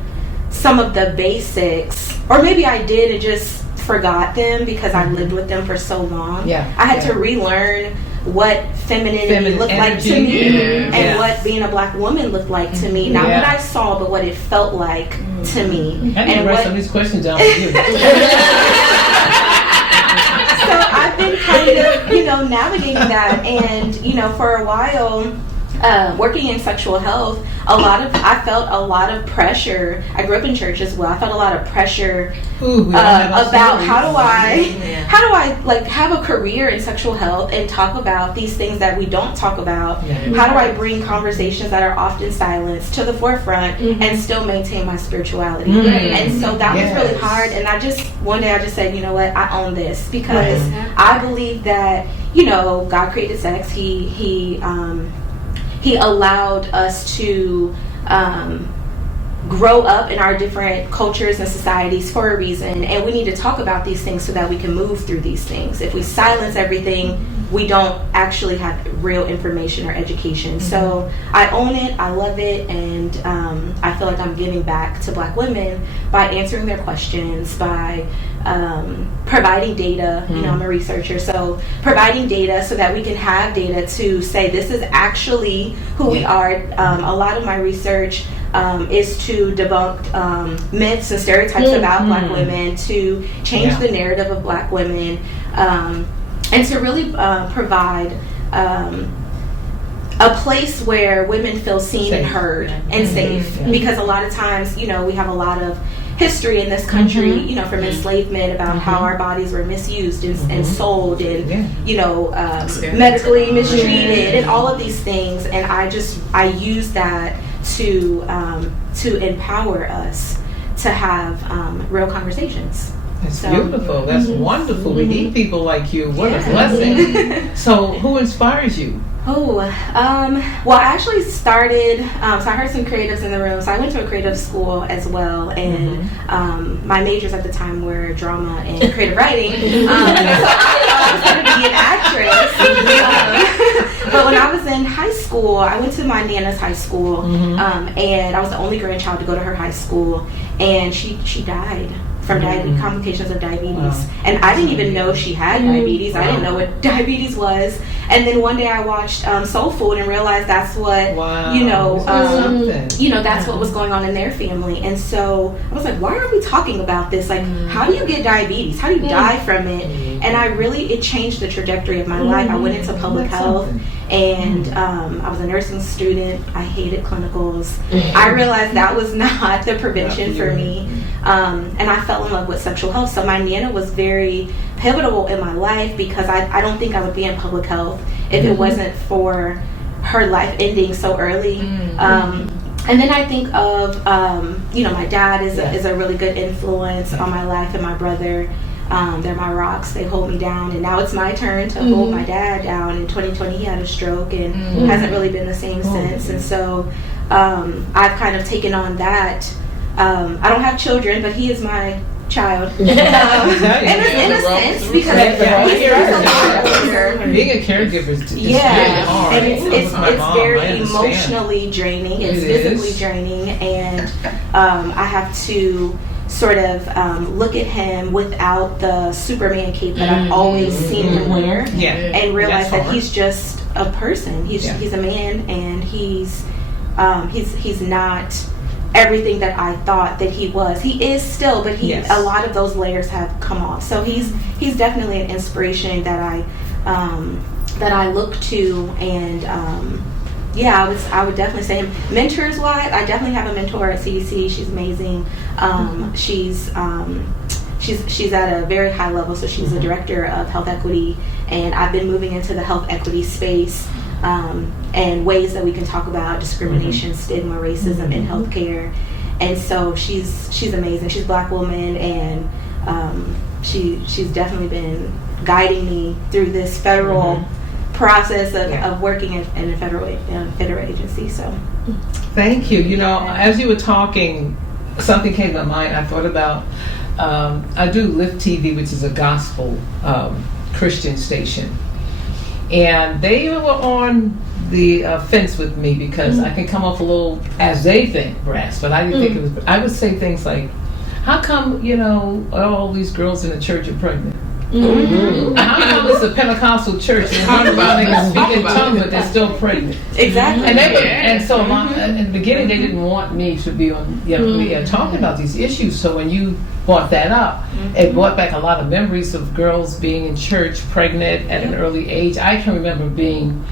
some of the basics, or maybe I did and just forgot them because I lived with them for so long. I had to relearn what femininity looked like to me and what being a black woman looked like to me. Not what I saw, but what it felt like to me. I need to write some of these questions down for you. So I've been kind of, navigating that, and, for a while, working in sexual health, I felt a lot of pressure. I grew up in church as well. I felt a lot of pressure about how do I like have a career in sexual health and talk about these things that we don't talk about. How do I bring conversations that are often silenced to the forefront and still maintain my spirituality? And so that was really hard. And one day I just said, you know what, I own this, because I believe that, God created sex. He allowed us to grow up in our different cultures and societies for a reason, and we need to talk about these things so that we can move through these things. If we silence everything, we don't actually have real information or education. So I own it, I love it, and I feel like I'm giving back to Black women by answering their questions, by providing data. I'm a researcher, so providing data so that we can have data to say this is actually who we are. A lot of my research is to debunk myths and stereotypes about Black women, to change the narrative of Black women, and to really provide a place where women feel seen and heard and safe. Because a lot of times, we have a lot of history in this country, from enslavement, about how our bodies were misused and sold and, medically mistreated and all of these things. And I use that to empower us to have real conversations. That's beautiful. That's wonderful. We need people like you. What a blessing. So who inspires you? Well, I actually started, so I heard some creatives in the room, so I went to a creative school as well, and my majors at the time were drama and creative writing, so I was going to be an actress, but when I was in high school, I went to my Nana's high school, and I was the only grandchild to go to her high school, and she died from complications of diabetes. And I didn't even know she had diabetes. I didn't know what diabetes was. And then one day I watched Soul Food and realized that's what, that's what was going on in their family. And so I was like, why are we talking about this? Like, how do you get diabetes? How do you die from it? And it changed the trajectory of my life. I went into public health, and I was a nursing student. I hated clinicals. I realized that was not the prevention for me. And I fell in love with sexual health. So my Nana was very pivotal in my life, because I don't think I would be in public health if it wasn't for her life ending so early. And then I think of, my dad is a really good influence on my life, and my brother. They're my rocks. They hold me down. And now it's my turn to hold my dad down. In 2020, he had a stroke and hasn't really been the same since. And so I've kind of taken on that. I don't have children, but he is my child. In a sense, because he's a lot older. Being a caregiver is just really hard. And it's very emotionally draining. It's physically draining, and I have to sort of look at him without the Superman cape that I've always seen him wear, and realize that he's just a person. He's a man, and he's not everything that I thought that he was. He is still, but a lot of those layers have come off. So he's definitely an inspiration that I look to, and I would definitely say him. Mentors wise, I definitely have a mentor at CDC. She's amazing. She's at a very high level, so she's the director of health equity, and I've been moving into the health equity space. And ways that we can talk about discrimination, stigma, racism in healthcare. And so she's amazing. She's a Black woman, and she's definitely been guiding me through this federal process of working in a federal agency. So thank you. As you were talking, something came to mind. I thought about, I do Lift TV, which is a gospel Christian station. and they were on the fence with me because I can come off a little, as they think, brass, but I didn't think it was. I would say things like, "How come all these girls in the church are pregnant? How come it's a Pentecostal church and they can speak in tongues but they're still pregnant?" Exactly. And and so in the beginning they didn't want me to be on talking about these issues. So when you brought that up, it brought back a lot of memories of girls being in church, pregnant at an early age. I can remember being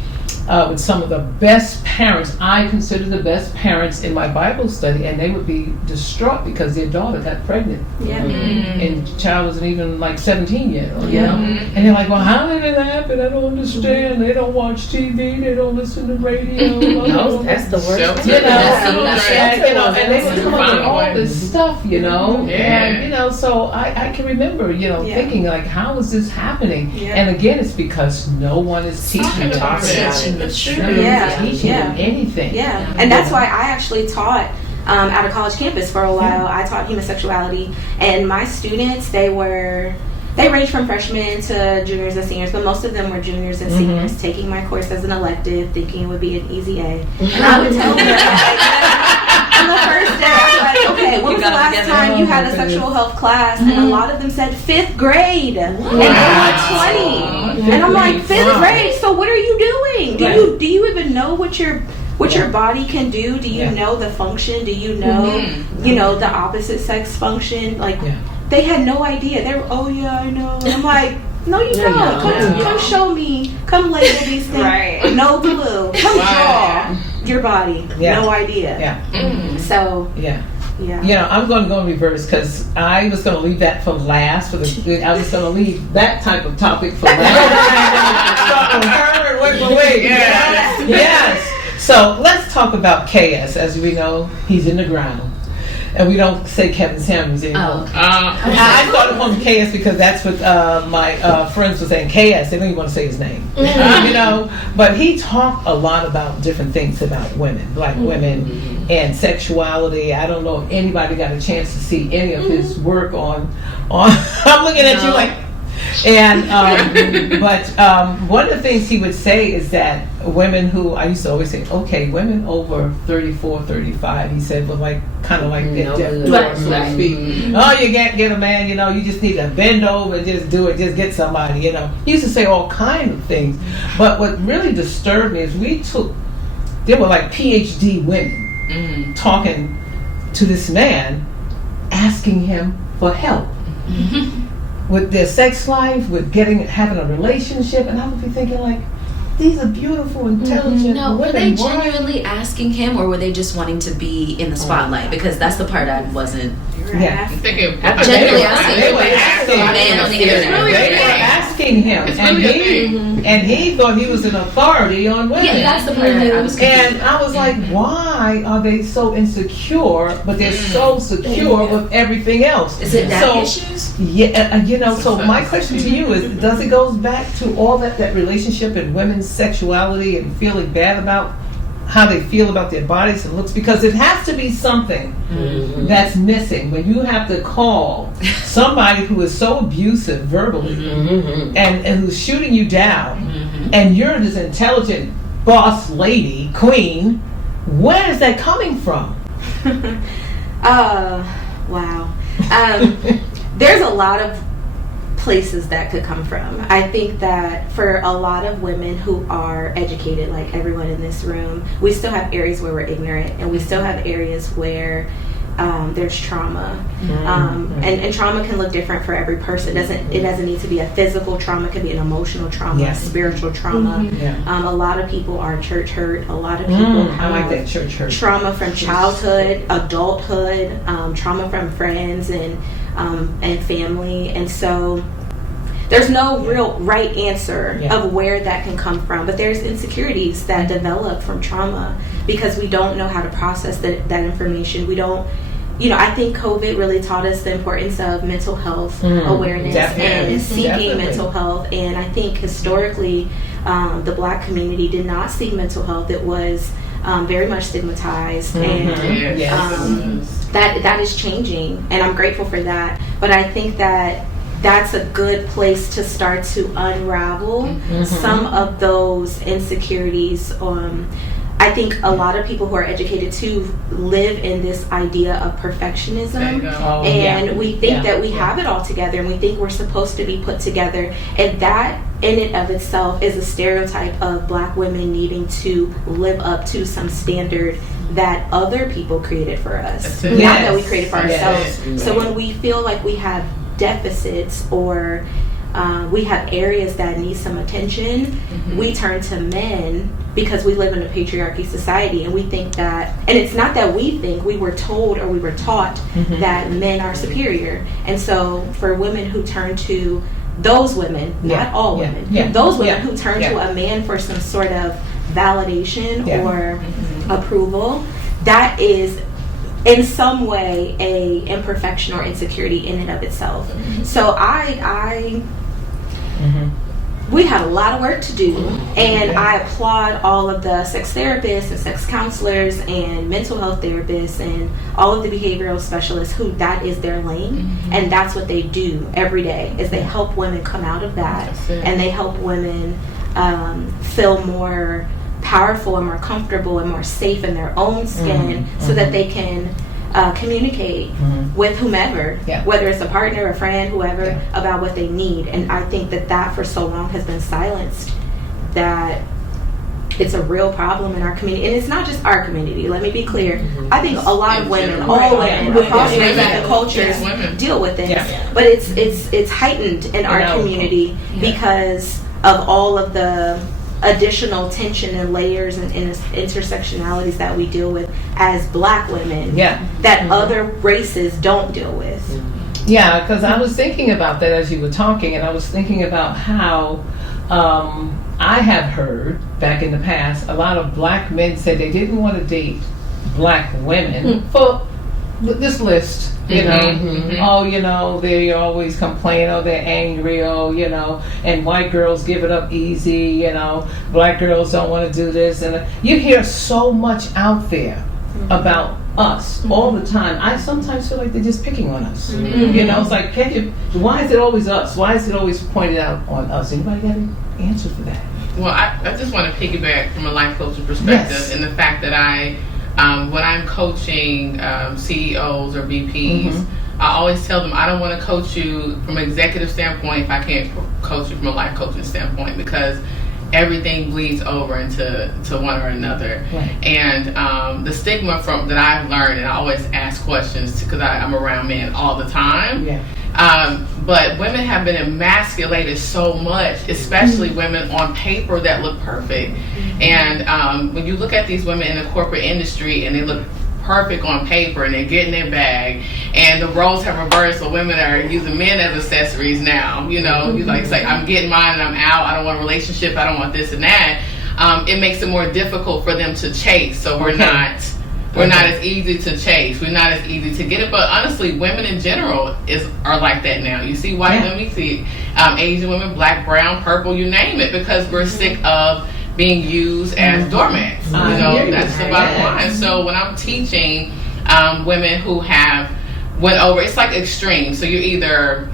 with some of the best parents. I consider the best parents in my Bible study, and they would be distraught because their daughter got pregnant. Yeah. And the child wasn't even like 17 yet. And they're like, "Well, how did it happen? I don't understand. They don't watch TV. They don't listen to radio." No, that's the worst. And they would come up with all this stuff, And so I can remember, thinking like, how is this happening? And again, it's because no one is teaching about it. Teaching them anything. Yeah, and that's why I actually taught at a college campus for a while. I taught human sexuality, and my students, they ranged from freshmen to juniors and seniors, but most of them were juniors and seniors taking my course as an elective, thinking it would be an easy A. And I would tell them, on the first day, I was like, "Okay, when was the last time you had a sexual health class?" And a lot of them said 5th grade, and they were 20. And I'm like, 5th grade? So what are you doing? Do you even know what your body can do? Do you know the function? Do you know the opposite sex function? Like, they had no idea. They were, "Oh yeah, I know." And I'm like, "No, you don't. Come show me. Come label these things. Right. No clue. Come draw your body. No idea." Yeah. So yeah. I'm going to go in reverse because I was going to leave that for last. I was going to leave that type of topic for last. Wait. Yes. So let's talk about KS. As we know, he's in the ground. And we don't say Kevin Samuels anymore. I thought of him KS because that's what my friends were saying. KS, they don't even want to say his name. But he talked a lot about different things about women, black women, and sexuality. I don't know if anybody got a chance to see any of his work on I'm looking at you like. And but one of the things he would say is that women who, I used to always say, okay, women over 34, 35, he said, well, like kind of like that door, so to speak. Oh, you can't get a man, you just need to bend over and just do it, just get somebody, He used to say all kinds of things. But what really disturbed me is there were like PhD women talking to this man, asking him for help. With their sex life, with having a relationship, and I would be thinking like, these are beautiful, intelligent women. Were they genuinely asking him, or were they just wanting to be in the spotlight? Because that's the part I wasn't. Yeah. Genuinely asking. They were asking man on the internet. They were asking him, and he thought he was an authority on women. Yeah, that's the part I was confused. And I was like, why are they so insecure? But they're so secure with everything else. Is it that issues? Yeah, so my question to you is, does it go back to all that relationship and women's sexuality and feeling bad about how they feel about their bodies and looks? Because it has to be something that's missing when you have to call somebody who is so abusive verbally and who's shooting you down, and you're this intelligent boss lady, queen. Where is that coming from? Wow. There's a lot of places that could come from. I think that for a lot of women who are educated, like everyone in this room, we still have areas where we're ignorant, and we still have areas where there's trauma. And trauma can look different for every person. It doesn't need to be a physical trauma. It could be an emotional trauma, a spiritual trauma. A lot of people are church hurt. A lot of people have I like that, church hurt. Trauma from childhood, adulthood, trauma from friends and family. And so there's no real right answer of where that can come from, but there's insecurities that develop from trauma because we don't know how to process that information. We don't, I think COVID really taught us the importance of mental health awareness and seeking mental health. And I think historically, the Black community did not seek mental health. It was very much stigmatized, and that is changing, and I'm grateful for that. But I think that that's a good place to start to unravel some of those insecurities. I think a lot of people who are educated too live in this idea of perfectionism, and we think that we have it all together, and we think we're supposed to be put together, and that in and of itself is a stereotype of Black women needing to live up to some standard that other people created for us, not that we created for ourselves. So when we feel like we have deficits or we have areas that need some attention, we turn to men because we live in a patriarchy society, and we think that, and it's not that we think, we were told or we were taught that men are superior. And so for women who turn to those women, not all women, those women who turn to a man for some sort of validation or approval, that is in some way a imperfection or insecurity in and of itself. So we have a lot of work to do, and I applaud all of the sex therapists and sex counselors and mental health therapists and all of the behavioral specialists who that is their lane, and that's what they do every day, is they help women come out of that, and they help women feel more powerful and more comfortable and more safe in their own skin so that they can communicate with whomever, whether it's a partner, a friend, whoever, about what they need. And I think that for so long has been silenced, that it's a real problem in our community. And it's not just our community, let me be clear. I think a lot of women, all women, across races and cultures deal with this. But it's heightened in our community because of all of the additional tension and layers and intersectionalities that we deal with as Black women that other races don't deal with. Yeah, because I was thinking about that as you were talking, and I was thinking about how I have heard back in the past a lot of Black men said they didn't want to date Black women for this list. They always complain, they're angry, and white girls give it up easy, Black girls don't want to do this, and you hear so much out there about us all the time. I sometimes feel like they're just picking on us. It's like, why is it always us? Why is it always pointed out on us? Anybody got any answer for that? Well, I just want to piggyback from a life coaching perspective, and the fact that when I'm coaching CEOs or VPs, I always tell them I don't want to coach you from an executive standpoint if I can't coach you from a life coaching standpoint, because everything bleeds over into one or another. And the stigma that I've learned, and I always ask questions because I'm around men all the time. But women have been emasculated so much, especially women on paper that look perfect. And when you look at these women in the corporate industry and they look perfect on paper and they're getting their bag, and the roles have reversed, so women are using men as accessories now. You like say, I'm getting mine and I'm out, I don't want a relationship, I don't want this and that. It makes it more difficult for them to chase. So we're not as easy to chase. We're not as easy to get it. But honestly, women in general are like that now. You see white women, you see Asian women, black, brown, purple, you name it, because we're sick of being used as doormats. That's the bottom line. So when I'm teaching women who have went over, it's like extreme. So you're either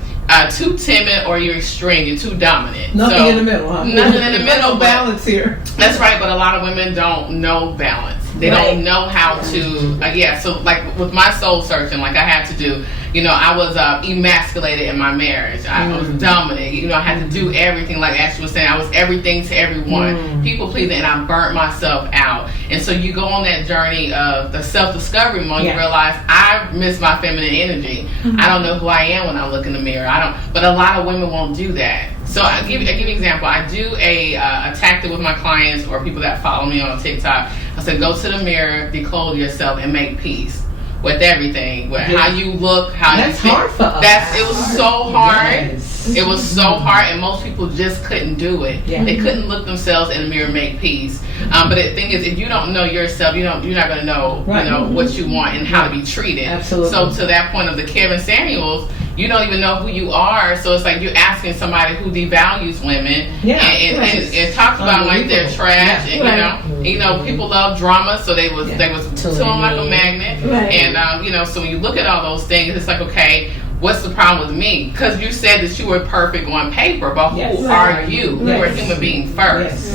too timid or you're extreme. You're too dominant. Nothing in the middle, huh? Nothing in the middle. No balance here. That's right, but a lot of women don't know balance. They don't know how to, so like with my soul searching, like I had to do, I was emasculated in my marriage. I was dominant. I had to do everything, like Ashley was saying. I was everything to everyone, people pleasing, and I burnt myself out. And so you go on that journey of the self-discovery mode, you realize I miss my feminine energy. I don't know who I am when I look in the mirror. But a lot of women won't do that. So I'll give you an example. I do a tactic with my clients or people that follow me on TikTok. I said, go to the mirror, declothe yourself, and make peace with everything, with how you look, how you think. That's hard for us. It was so hard. It was so hard, and most people just couldn't do it. They couldn't look themselves in the mirror and make peace. But the thing is, if you don't know yourself, you're not going to know, what you want and how to be treated. Absolutely. So to that point of the Kevin Samuels, you don't even know who you are. So it's like you're asking somebody who devalues women and talks about like they're trash. And people love drama, so they was to them like a magnet. And so when you look at all those things, it's like, okay, what's the problem with me? Because you said that you were perfect on paper, but who are you? You are a human being first.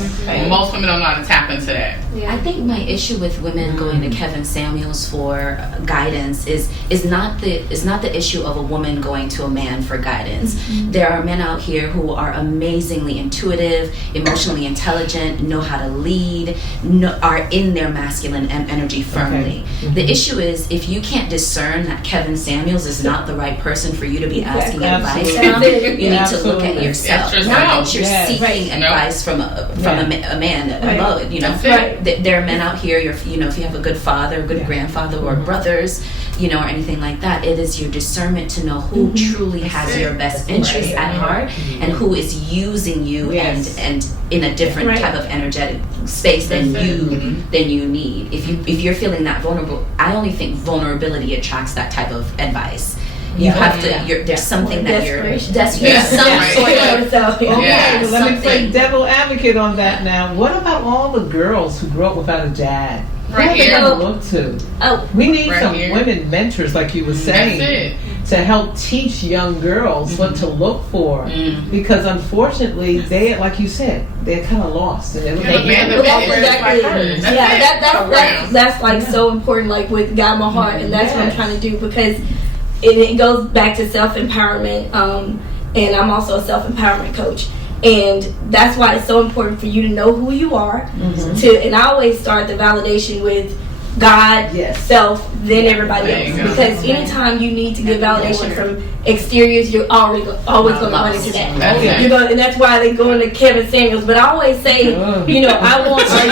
Most women don't know how to tap into that. I think my issue with women going to Kevin Samuels for guidance is not the issue of a woman going to a man for guidance. There are men out here who are amazingly intuitive, emotionally intelligent, know how to lead, are in their masculine energy firmly. The issue is if you can't discern that Kevin Samuels is not the right person for you to be asking advice from, you need to look at yourself. Not that you're seeking advice from a man. You know, there are men out here. If you have a good father, a good grandfather, or brothers, or anything like that. It is your discernment to know who truly has your best interests at heart and who is using you and in a different type of energetic space than you need. If you're feeling that vulnerable, I only think vulnerability attracts that type of advice. You have to. There's something that you're some sort of. Let me play devil advocate on that now. What about all the girls who grew up without a dad? Right here. To look to. We need some women mentors, like you were saying, to help teach young girls what to look for. Because unfortunately, they, like you said, they're kind of lost. And that's like so important. Like with Guide My Heart, and that's what I'm trying to do because. It goes back to self-empowerment, and I'm also a self-empowerment coach, and that's why it's so important for you to know who you are. And I always start the validation with God, self, then everybody else. Because anytime you need to get validation from exteriors, you're always going to run into that. And that's why they go into Kevin Samuels. But I always say, I want our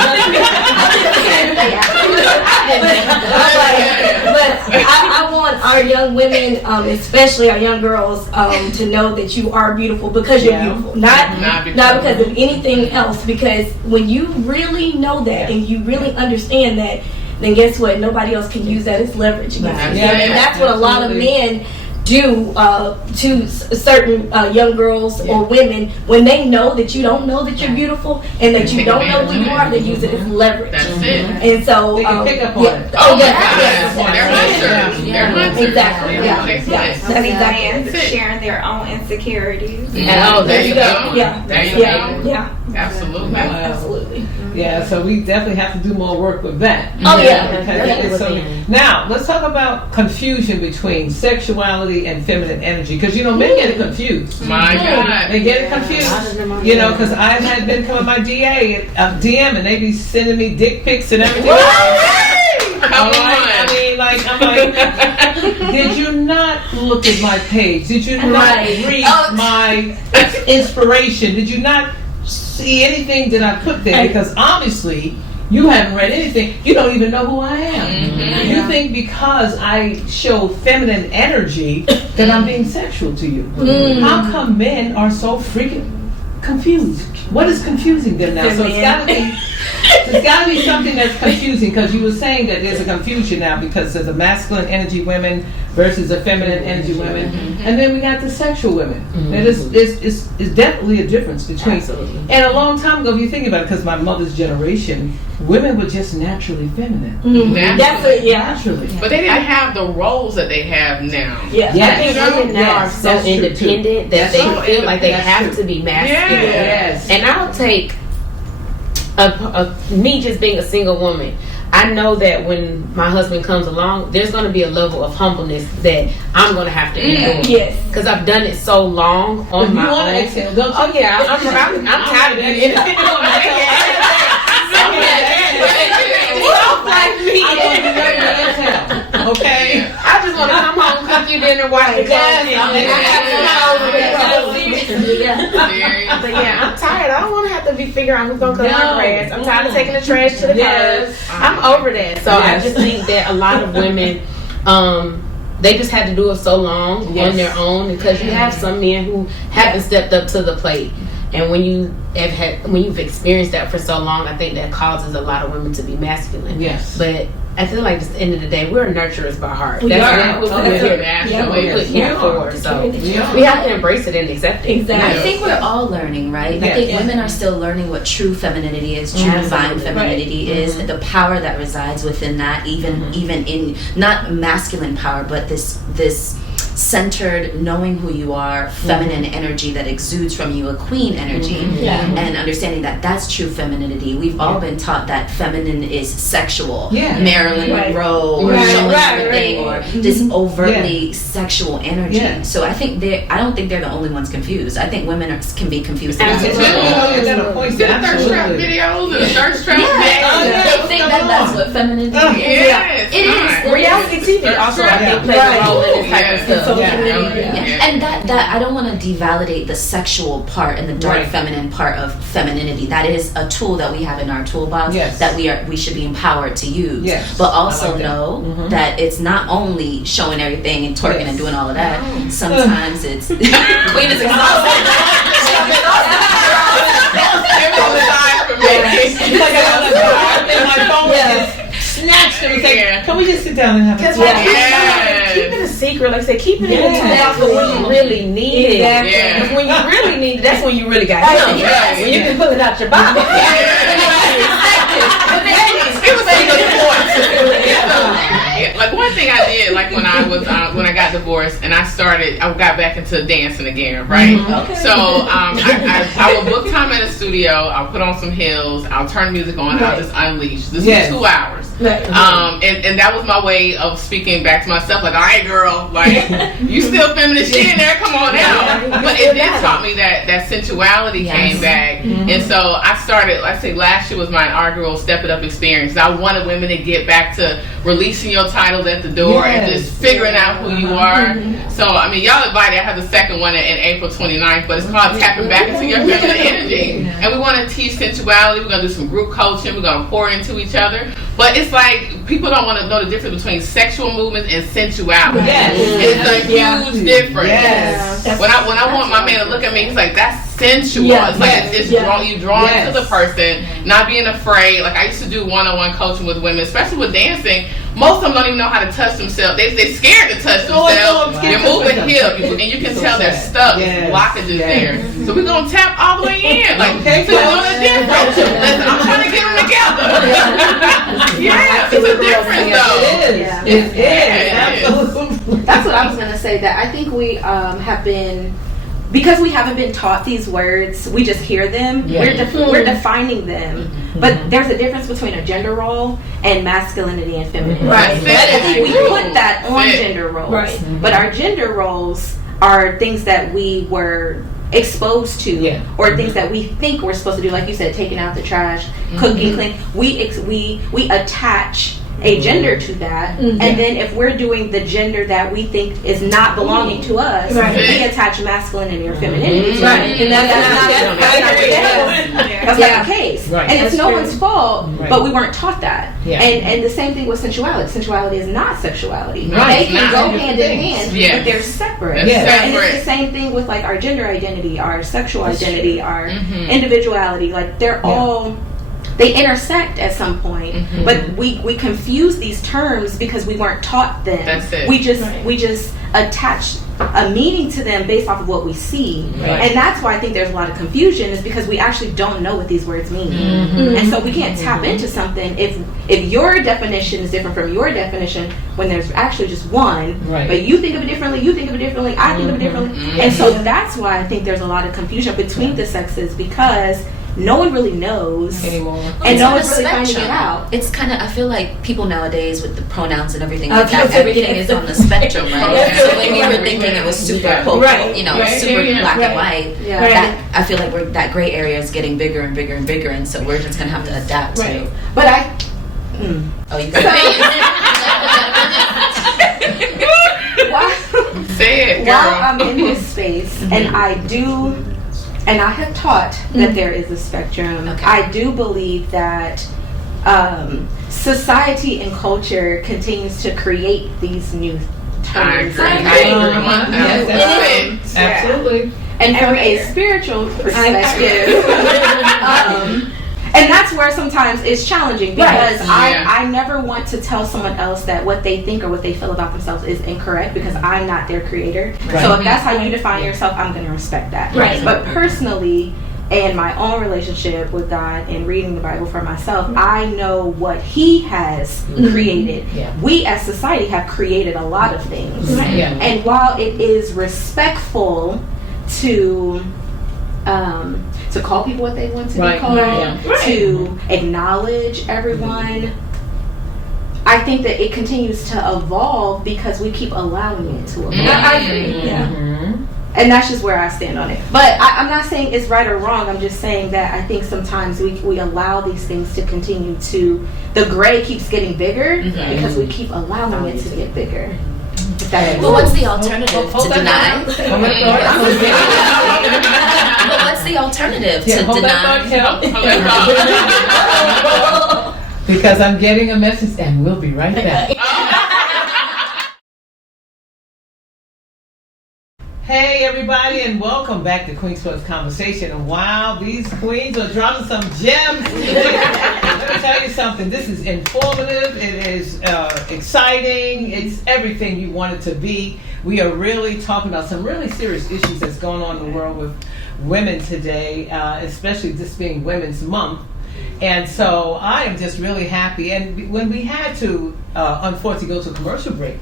I want our young women, especially our young girls, to know that you are beautiful because you're beautiful, not because of anything else. Because when you really know that and you really understand that, then guess what? Nobody else can use that as leverage against you. And that's what a lot of men do to certain young girls or women when they know that you don't know that you're beautiful and that you don't know who you are. They use it as leverage. That's it. And so they can pick up on it. They're hunters. Exactly. That's exactly sharing their own insecurities. There you go. There you go. Yeah. Absolutely. Yeah, so we definitely have to do more work with that. Now, let's talk about confusion between sexuality and feminine energy. Because, men get it confused. My God. They get it confused. Because I've had men come on my DM and they be sending me dick pics and everything. I'm like, did you not look at my page? Did you not read my inspiration? Did you not see anything that I put there? Because obviously you haven't read anything. You don't even know who I am. You think because I show feminine energy that I'm being sexual to you. How come men are so freaking confused? What is confusing them now? So it's got to be something that's confusing, because you were saying that there's a confusion now because there's a masculine energy women versus the feminine energy women, and then we got the sexual women. It's definitely a difference between. And a long time ago, if you think about it, because my mother's generation, women were just naturally feminine. Naturally. But they didn't have the roles that they have now. I think women now are so independent that they feel like they have to be masculine. And I'll take me just being a single woman. I know that when my husband comes along, there's going to be a level of humbleness that I'm going to have to endure. Because I've done it so long on my own. Exhale, don't you? I'm tired of it. Okay. I just want to come home, cook you dinner, watch the clothes. But I'm tired. I don't want to have to be figuring out who's going to cut my grass. I'm tired of taking the trash to the curb. I'm over that. So I just think that a lot of women, they just had to do it so long on their own, because you have some men who haven't stepped up to the plate. And when you've experienced that for so long, I think that causes a lot of women to be masculine. But I feel like at the end of the day, we're nurturers by heart. That's what we're here for. So we have to embrace it and accept it. Exactly. I think we're all learning, right? I think women are still learning what true femininity is, true divine femininity is, the power that resides within that, even in not masculine power, but this centered, knowing who you are, feminine energy that exudes from you, a queen energy, and understanding that that's true femininity. We've all been taught that feminine is sexual, Marilyn Monroe, or showing everything, or this overtly sexual energy. So I think I don't think they're the only ones confused. I think women can be confused about it. Thirst trap videos and thirst trap They think that's what femininity is. It is. Reality TV also, I think, plays a role in this type of stuff. And that I don't want to devalidate the sexual part and the dark feminine part of femininity. That is a tool that we have in our toolbox that we should be empowered to use. But also know that it's not only showing everything and twerking and doing all of that. Sometimes it's Queen is exhausted. My phone snatched and was like, can we just sit down and have a talk? Keep it a secret, like I said, keep it in the house for when you really need it. Because when you really need it, that's when you really got it. When you can pull it out your pocket. Like one thing I did, like when I got divorced and I got back into dancing again, right? So I would book time at a studio. I'll put on some heels. I'll turn music on. I'll just unleash. This was 2 hours. And that was my way of speaking back to myself. Like, all right, girl, like you still feminist shit in there. Come on now. But it then taught me that sensuality came back, and so I started. Like I say, last year was my inaugural Step It Up experience. I wanted women to get back to releasing your titles at the door and just figuring out who you are. So I mean, y'all invited. I have the second one in April 29th, but it's called Tapping Back into Your Feminine Energy, and we want to teach sensuality. We're gonna do some group coaching. We're gonna pour into each other. But it's like people don't want to know the difference between sexual movements and sensuality. It's a huge difference. When I want my man to look at me, he's like, that's sensual. It's like it's you drawn into the person, not being afraid. Like I used to do one-on-one coaching with women, especially with dancing. Most of them don't even know how to touch themselves. They're scared to touch themselves. They're moving hip, and you can tell they're stuck. Blockages there. So we're gonna tap all the way in. Like, so it's a difference. I'm trying to get them together. It's a difference though. It is. Absolutely. That's what I was going to say, that I think we have been, because we haven't been taught these words, we just hear them. We're defining them. But there's a difference between a gender role and masculinity and femininity. We put that on gender roles. But our gender roles are things that we were exposed to, or things that we think we're supposed to do, like you said, taking out the trash, cooking, clean. We attach a gender to that, and then if we're doing the gender that we think is not belonging to us, we attach masculinity or femininity. And that's not the case. And it's no one's fault, but we weren't taught that. And the same thing with sensuality. Sensuality is not sexuality. They can go hand in hand, but they're separate. And it's the same thing with like our gender identity, our sexual identity, our individuality. Like they're all, they intersect at some point, but we confuse these terms because we weren't taught them. That's it. We just attach a meaning to them based off of what we see, and that's why I think there's a lot of confusion, is because we actually don't know what these words mean, and so we can't tap into something if your definition is different from your definition when there's actually just one, but you think of it differently, I think of it differently, and so that's why I think there's a lot of confusion between the sexes, because no one really knows anymore, and no one's really finding it out. It's kind of, I feel like people nowadays with the pronouns and everything like that, everything is on the spectrum, right? So when we were thinking it was super super black and white, that I feel like that gray area is getting bigger and bigger and bigger, and so we're just gonna have to adapt to. But Oh, you can say it, girl. While I'm in this space, and I have taught that there is a spectrum. I do believe that society and culture continues to create these new terms. Absolutely. And from a spiritual perspective, and that's where sometimes it's challenging, because I never want to tell someone else that what they think or what they feel about themselves is incorrect, because I'm not their creator. So if that's how you define yourself, I'm going to respect that. But personally, and my own relationship with God and reading the Bible for myself, I know what He has created. We as society have created a lot of things. And while it is respectful to call people what they want to be called, to acknowledge everyone, I think that it continues to evolve because we keep allowing it to evolve. I agree. And that's just where I stand on it. But I'm not saying it's right or wrong. I'm just saying that I think sometimes we allow these things to continue to, the gray keeps getting bigger because we keep allowing it to get bigger. Well, what's the alternative to deny? But what's the alternative to deny? Because I'm getting a message and we'll be right back. Hey everybody, and welcome back to Queen's Sports Conversation. And wow, these queens are dropping some gems. Let me tell you something. This is informative. It is exciting. It's everything you want it to be. We are really talking about some really serious issues that's going on in the world with women today, especially this being Women's Month. And so I am just really happy. And when we had to, unfortunately, go to a commercial break,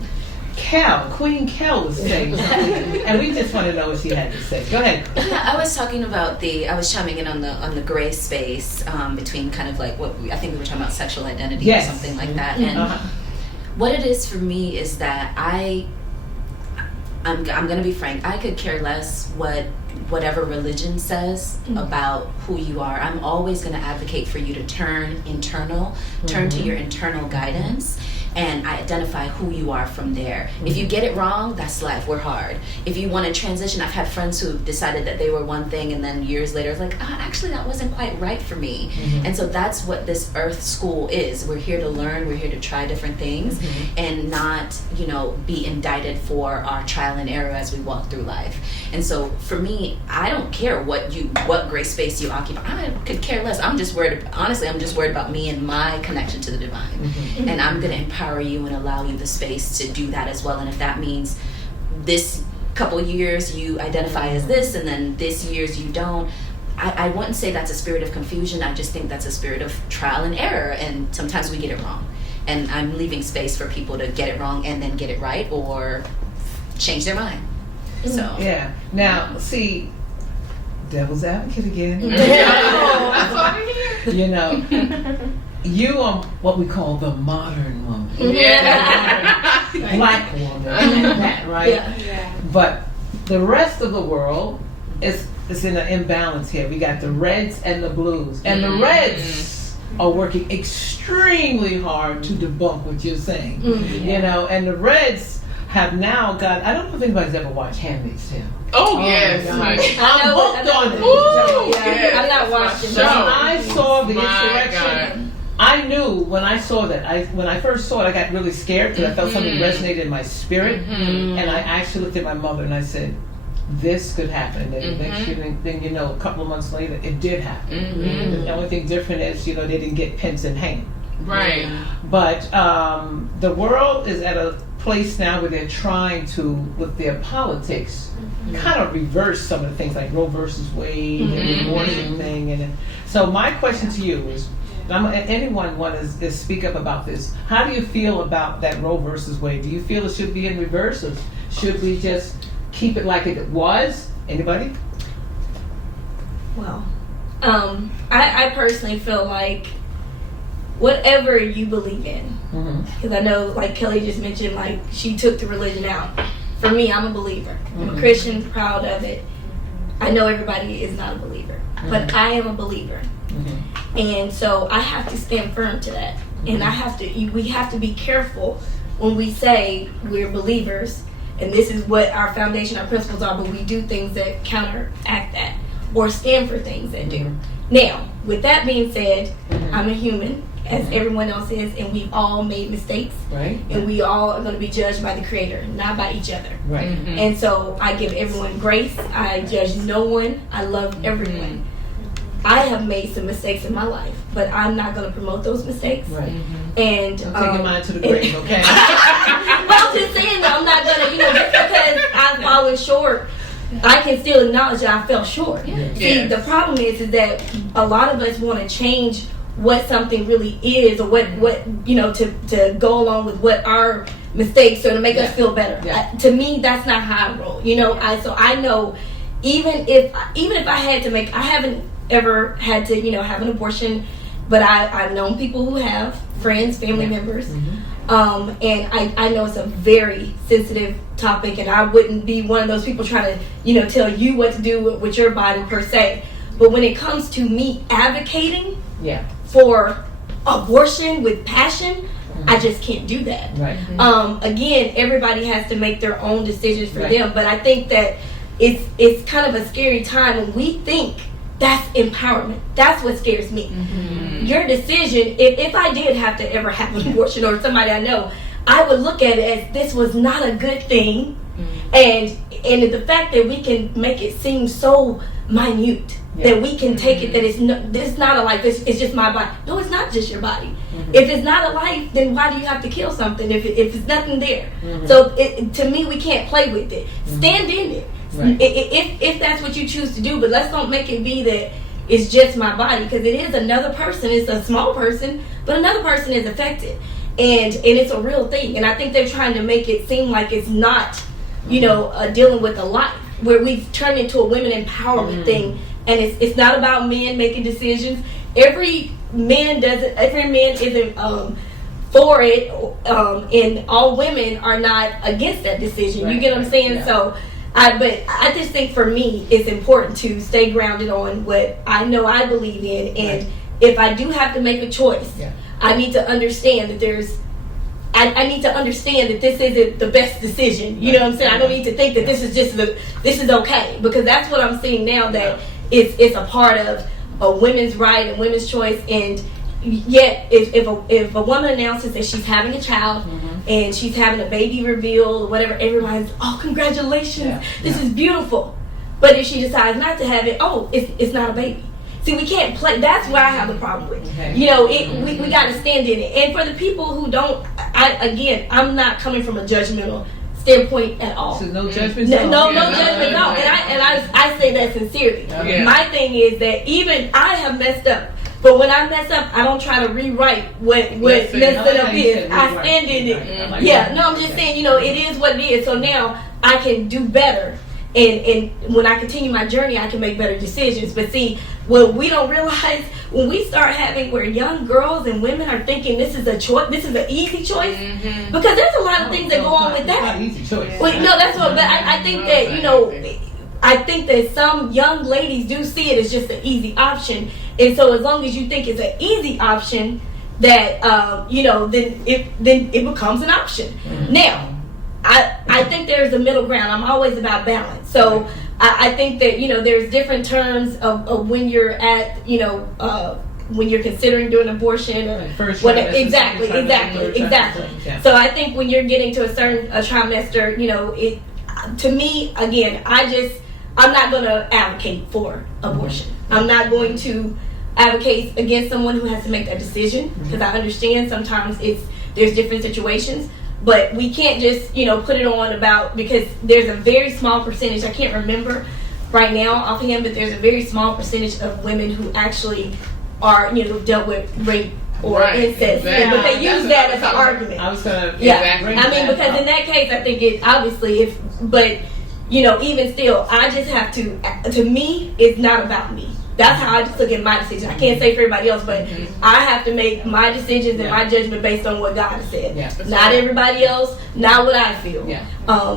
Queen Kel was saying something, and we just want to know what she had to say. Go ahead. I was talking about I was chiming in on the gray space between kind of like I think we were talking about sexual identity or something like that. And what it is for me is that I'm going to be frank. I could care less whatever religion says about who you are. I'm always going to advocate for you to turn to your internal guidance and identify who you are from there. If you get it wrong, that's life. We're hard. If you want to transition, I've had friends who decided that they were one thing and then years later it's like, actually that wasn't quite right for me. And so that's what this Earth School is. We're here to learn, we're here to try different things and not, be indicted for our trial and error as we walk through life. And so for me, I don't care what gray space you occupy. I could care less. I'm just worried about me and my connection to the divine. And I'm going to empower you and allow you the space to do that as well. And if that means this couple years you identify as this and then this years you don't, I wouldn't say that's a spirit of confusion. I just think that's a spirit of trial and error, and sometimes we get it wrong. And I'm leaving space for people to get it wrong and then get it right or change their mind. So Now see, devil's advocate again. You are what we call the modern woman. Black woman. That, right? But the rest of the world is in an imbalance here. We got the reds and the blues. And the reds are working extremely hard to debunk what you're saying. And the reds have now got, I don't know if anybody's ever watched Handmaid's Tale. Oh yes. I'm hooked on it. I'm not watching. So I saw the insurrection. I knew when I saw that, when I first saw it, I got really scared because I felt something resonated in my spirit. And I actually looked at my mother and I said, this could happen. And then the next thing you know, a couple of months later, it did happen. The only thing different is, they didn't get pence in hand. Right. But the world is at a place now where they're trying to, with their politics, kind of reverse some of the things like Roe versus Wade and the abortion thing. And so my question to you is, anyone want to speak up about this? How do you feel about that Roe versus Wade? Do you feel it should be in reverse, or should we just keep it like it was? Anybody? Well, I personally feel like whatever you believe in, because I know, like Kelly just mentioned, like she took the religion out. For me, I'm a believer. I'm a Christian, proud of it. I know everybody is not a believer, but I am a believer. And so I have to stand firm to that. And we have to be careful when we say we're believers and this is what our foundation, our principles are, but we do things that counteract that or stand for things that do. Now, with that being said, I'm a human, as everyone else is, and we've all made mistakes. Right. And we all are going to be judged by the Creator, not by each other. Right. And so I give everyone grace. I judge no one. I love everyone. I have made some mistakes in my life, but I'm not going to promote those mistakes. Right. And I'm taking mine to the grave, okay? Well, I'm just saying that I'm not going to, just because I've fallen short I can still acknowledge that I fell short. See, Yes. the problem is that a lot of us want to change what something really is, or what to go along with what our mistakes, or to make us feel better. To me, that's not how I roll. I know, even if I had to make, I haven't ever had to have an abortion, but I've known people who have, friends, family members. And I know it's a very sensitive topic, and I wouldn't be one of those people trying to tell you what to do with your body per se. But when it comes to me advocating for abortion with passion, I just can't do that. Again, everybody has to make their own decisions for them, but I think that it's kind of a scary time when we think that's empowerment. That's what scares me. Your decision, if I did have to ever have an abortion, or somebody I know, I would look at it as this was not a good thing, and the fact that we can make it seem so minute, that we can take it that it's not a life, it's just my body. No, it's not just your body. If it's not a life, then why do you have to kill something if it's nothing there? So to me, we can't play with it. Stand in it. If that's what you choose to do, but let's don't make it be that it's just my body, because it is another person. It's a small person, but another person is affected, and it's a real thing. And I think they're trying to make it seem like it's not, dealing with a life, where we've turned into a women empowerment thing, and it's not about men making decisions. Every man isn't for it, and all women are not against that decision. You get what I'm saying? So but I just think for me, it's important to stay grounded on what I know I believe in, and if I do have to make a choice, I need to understand that I need to understand that this isn't the best decision. You know what I'm saying? I don't need to think that this is okay, because that's what I'm seeing now, that it's a part of a women's right and women's choice. And yet, if a woman announces that she's having a child, and she's having a baby reveal or whatever, everybody's, oh, congratulations, this is beautiful. But if she decides not to have it, oh, it's not a baby. See, we can't play. That's what I have the problem with. We got to stand in it. And for the people who don't, I'm not coming from a judgmental standpoint at all. So no judgment. No judgment. No, and I say that sincerely. My thing is that even I have messed up. But when I mess up, I don't try to rewrite what messing up is. I stand in it. I'm just saying, it is what it is. So now I can do better. And when I continue my journey, I can make better decisions. But see, what we don't realize, when we start having where young girls and women are thinking this is a choice, this is an easy choice, because there's a lot of things that go on with that. Not easy choice. Well, no, that's what. But I think that I think that some young ladies do see it as just an easy option, and so as long as you think it's an easy option, that then it becomes an option. Now, I think there's a middle ground. I'm always about balance. So I think that there's different terms of when you're at when you're considering doing abortion, or first exactly. Yeah. So I think when you're getting to a certain trimester, it, to me, again, I'm not going to advocate for abortion. I'm not going to advocate against someone who has to make that decision, because I understand sometimes there's different situations. But we can't just, put it on because there's a very small percentage, I can't remember right now offhand, but there's a very small percentage of women who actually are, dealt with rape or incest. But they use that as an argument. I was going to... because in that case, I think it obviously, even still, I just have to me, it's not about me. That's how I just look at my decision. I can't say for everybody else, but I have to make my decisions and my judgment based on what God has said. Not everybody else, not what I feel.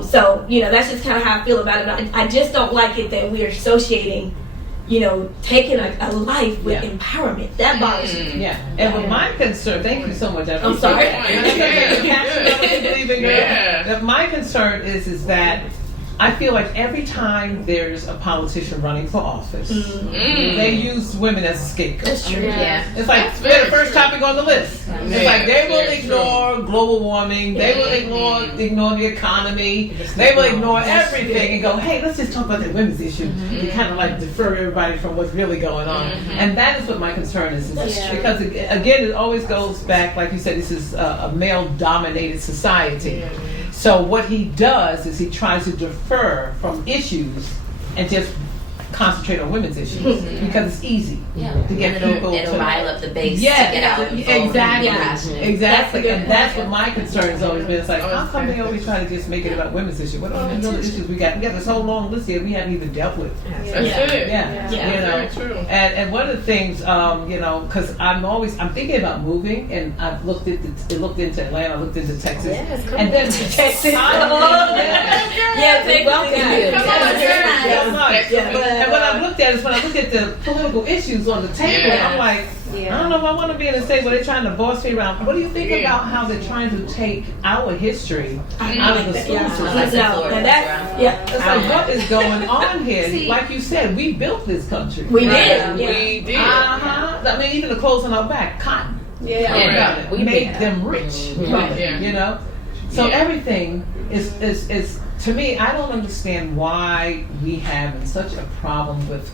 So, that's just kind of how I feel about it. I just don't like it that we are associating, taking a life with empowerment. That bothers me. And with my concern, thank you so much. I'm sorry. My concern is that I feel like every time there's a politician running for office, they use women as a scapegoat. That's true. It's like they're the first topic on the list. It's like they will ignore global warming, they will ignore the economy, they will ignore everything and go, hey, let's just talk about the women's issue. You kind of like defer everybody from what's really going on. And that is what my concern is because, again, it always goes back, like you said, this is a male-dominated society. So what he does is he tries to defer from issues and just concentrate on women's issues because it's easy to get people it'll to rile up the base to get out and vote exactly, and be passionate. exactly, and that's what my concern has always been. It's like, how come they always try to just make it about women's issues? What are the issues we got? We got this whole long list here we haven't even dealt with. That's it. Yeah. You know, very true. And one of the things, you know, because I'm thinking about moving, and I've looked into Atlanta, I looked into Texas, and then Texas. And what I've looked at is when I look at the political issues on the table, I'm like, I don't know if I want to be in a state where they're trying to boss me around. What do you think about how they're trying to take our history out of the school system? It's like, what is going on here? Like you said, we built this country. We did. We did. I mean, even the clothes on our back, cotton. We made them rich. You know? So everything is to me, I don't understand why we have such a problem with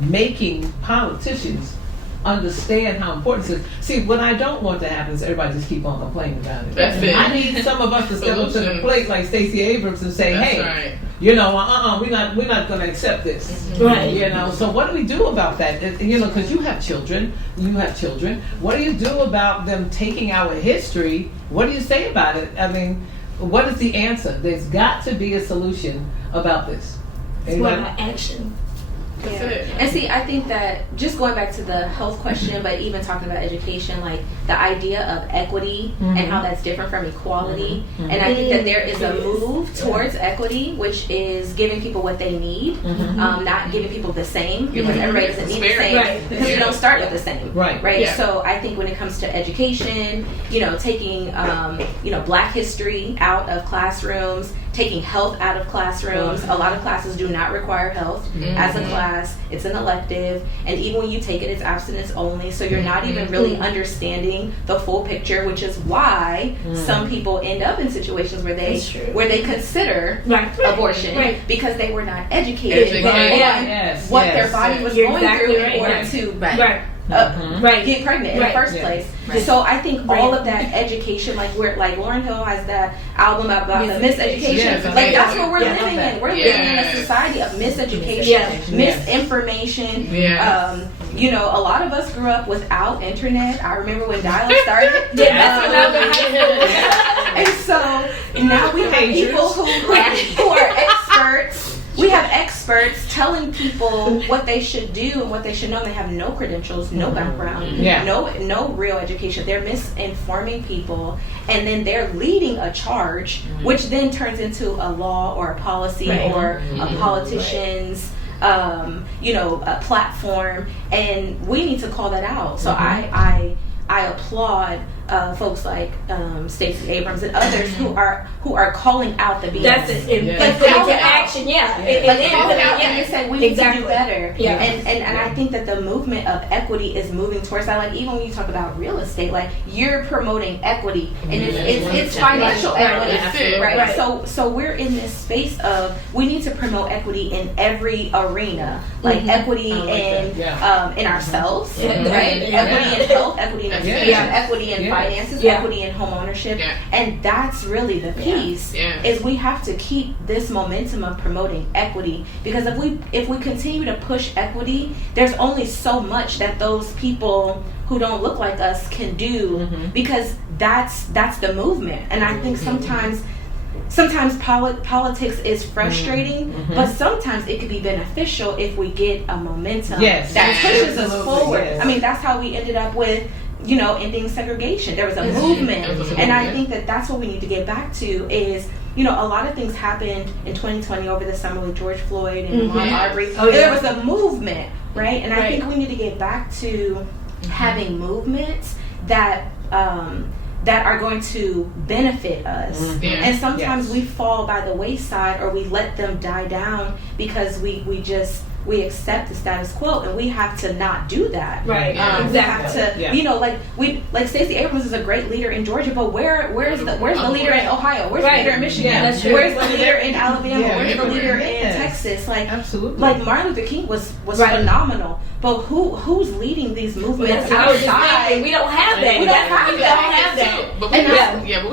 making politicians understand how important it is. See, what I don't want to happen is everybody just keep on complaining about it. That's it. I need some of us to step up to the plate like Stacey Abrams and say, That's hey, right. you know, we're not going to accept this. Right. You know, so what do we do about that? You know, because you have children. What do you do about them taking our history? What do you say about it? I mean, what is the answer? There's got to be a solution about this. What about action? And see, I think that just going back to the health question, but even talking about education, like the idea of equity and how that's different from equality. And I think that there is a move towards equity, which is giving people what they need, not giving people the same, because everybody doesn't need the same, because we don't start with the same. Right. Yeah. So I think when it comes to education, you know, taking, you know, Black history out of classrooms, taking health out of classrooms. A lot of classes do not require health as a class. It's an elective, and even when you take it, it's abstinence only. So you're not even really understanding the full picture, which is why some people end up in situations where they consider abortion because they were not educated on what their body was going through in order to get pregnant in the first place. So I think all of that education, like Lauryn Hill has that album about the miseducation. Like that's what we're living in. We're living in a society of miseducation, misinformation. You know, a lot of us grew up without internet. I remember when dial-up started. And so now we have people who are experts. We have experts telling people what they should do and what they should know. They have no credentials, no background, no real education. They're misinforming people, and then they're leading a charge, which then turns into a law or a policy or a politician's you know, a platform, and we need to call that out. So I applaud folks like Stacey Abrams and others who are calling out the BS. That's it. Like put into action, Like calling out and say we need to do better. Yeah. And I think that the movement of equity is moving towards that. Like even when you talk about real estate, like you're promoting equity, and it's financial equity, right? So we're in this space of we need to promote equity in every arena, like equity in ourselves, right? Equity in health, equity in education, equity in finances, equity in home ownership, and that's really the piece. Is we have to keep this momentum of promoting equity, because if we continue to push equity, there's only so much that those people who don't look like us can do, because that's the movement. And I think sometimes politics is frustrating, but sometimes it could be beneficial if we get a momentum that pushes us forward. I mean, that's how we ended up with, you know, ending segregation. There was a movement, and I think that that's what we need to get back to is, you know, a lot of things happened in 2020 over the summer with George Floyd and Ahmaud Arbery. There was a movement, right? And I think we need to get back to having movements that are going to benefit us. And sometimes we fall by the wayside, or we let them die down because we accept the status quo, and we have to not do that. Right. We have to, you know, like Stacey Abrams is a great leader in Georgia, but where's the leader in Ohio? Where's the leader in Michigan? Where's the leader in Alabama? Where's the leader in Texas? Like, absolutely. Like Martin Luther King was phenomenal, But who's leading these movements I was just outside? thinking, we don't have that. We don't have that. But we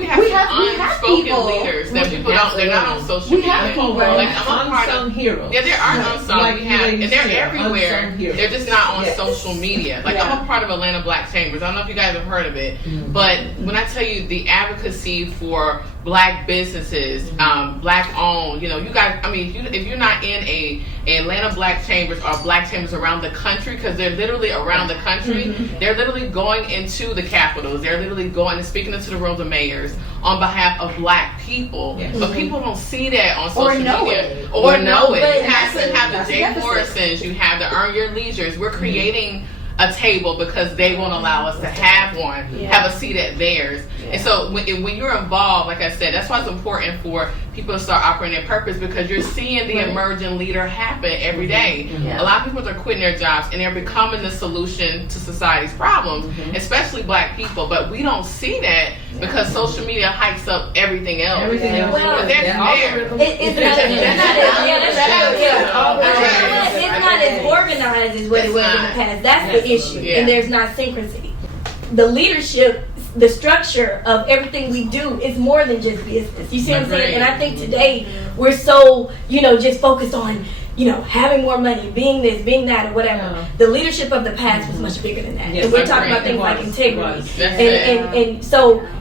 have some unspoken leaders that people don't. They're not on social media. Like I'm a part unsung of. heroes. Yeah, there are unsung. Like We have, and they're unsung everywhere. heroes. They're just not on social media. Like I'm a part of Atlanta Black Chambers. I don't know if you guys have heard of it, but when I tell you the advocacy for Black businesses, Black owned, you guys. I mean, if you're not in a Atlanta Black Chambers or Black Chambers around the country, because they're literally around the country, they're literally going into the capitals. They're literally going and speaking into the rooms of mayors on behalf of Black people. But people don't see that on social media or know it. You have the Jay Morrisons, you have the Earn Your Leisures. We're creating a table because they won't allow us to have one, have a seat at theirs. And so when you're involved, like I said, that's why it's important for people to start operating their purpose, because you're seeing the emerging leader happen every day. A lot of people are quitting their jobs and they're becoming the solution to society's problems, especially Black people. But we don't see that because social media hypes up everything else. But they're there. It's not as organized as what it was in the past. That's the issue. And there's not synchrony. The leadership, the structure of everything we do is more than just business. You see what I'm saying? And I think today we're so, just focused on, having more money, being this, being that, or whatever. The leadership of the past was much bigger than that. And we're talking about things like integrity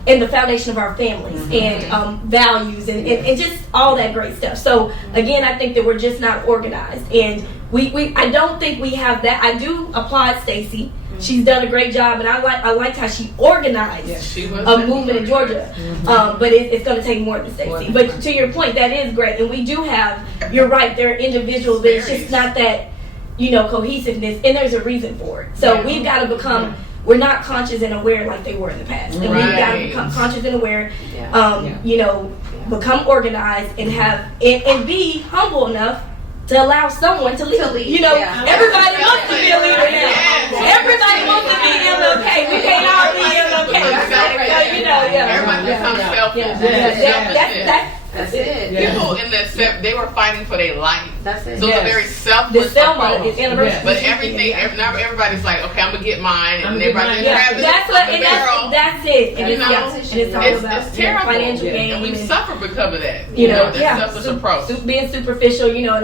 and the foundation of our families and values and just all that great stuff. So again, I think that we're just not organized, and I don't think we have that. I do applaud Stacey. She's done a great job, and I liked how she organized a movement in Georgia. But it's going to take more than Stacey. But to your point, that is great, and we do have. You're right. There are individuals, but it's just not that cohesiveness, and there's a reason for it. So we've got to become. We're not conscious and aware like they were in the past, and we've got to become conscious and aware. Become organized and have and be humble enough to allow someone to lead. Everybody wants to be a leader now. Everybody wants to be MLK. We can't all be MLK. Everybody becomes selfish. That's it. People in that they were fighting for their life. That's it. So it's a very selfless approach. But now everybody's like, okay, I'm gonna get mine, and everybody's grabbing that's it. And it's terrible. Financial gain, and we've suffered because of that. That selfless approach. Being superficial, and all,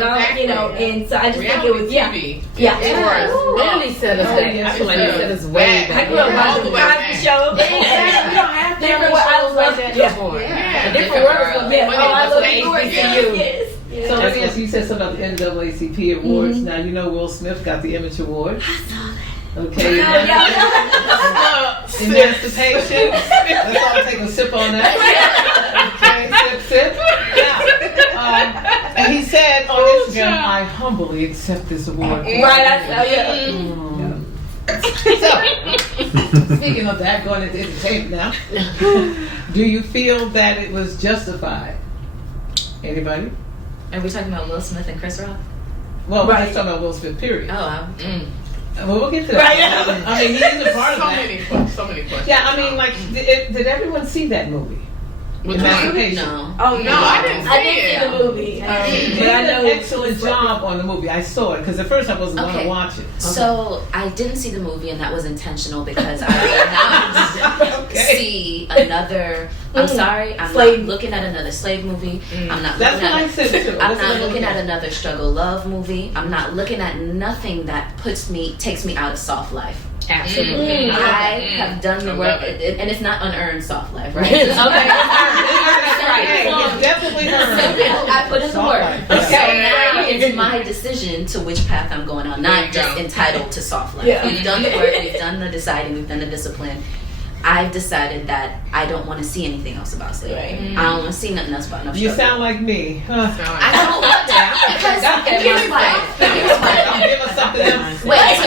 and so I just think it was Really set us back. I feel like it set us way back. I grew up watching the Cosby Show. You don't have to. I love that. A different world. I love it. So let me ask you, said something about the NAACP awards. Now Will Smith got the Image Award. I saw that. Okay. Emancipation. Let's all take a sip on that. Okay, sip. Now, and he said on Instagram, "I humbly accept this award." So, speaking of that, going into entertainment now, do you feel that it was justified? Anybody? Are we talking about Will Smith and Chris Rock? Well, we're just talking about Will Smith, period. Oh, well, we'll get to that. I mean, he is a part of that. So many questions. Yeah, I mean, did everyone see that movie? Emancipation. No. Oh no, I didn't see the movie. But I did an excellent job on the movie. I saw it because at first I wasn't going to watch it. So I didn't see the movie, and that was intentional because I did not see another. I'm sorry, I'm not looking at another slave movie. I'm not. That's what I said too. I'm not looking at another struggle love movie. I'm not looking at nothing that takes me out of soft life. Absolutely. I have done the work, and it's not unearned soft life, right? It's definitely earned. I put in the work. So now it's my decision to which path I'm going on, not just entitled to soft life. We've done the work, we've done the deciding, we've done the discipline. I've decided that I don't want to see anything else about slavery. I don't want to see nothing else about no struggle. You sound like me. I don't want that because here's why. I'll give us something else. Wait, so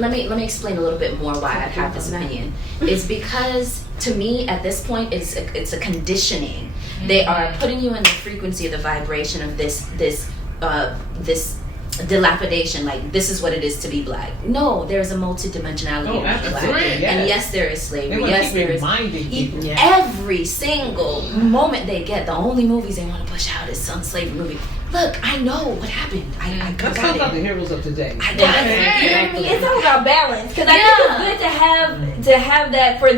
let me explain a little bit more why I have this opinion. It's because to me at this point it's a conditioning. They are putting you in the frequency of the vibration of this dilapidation, like this is what it is to be black. No, there's a multidimensionality of black. And yes, there is slavery. Yes, there is every single moment they get, the only movies they want to push out is some slavery movie. look, I know what happened. I Let's got talk about it. the heroes of today. I got it. It's all about balance, because I think it's good to have that for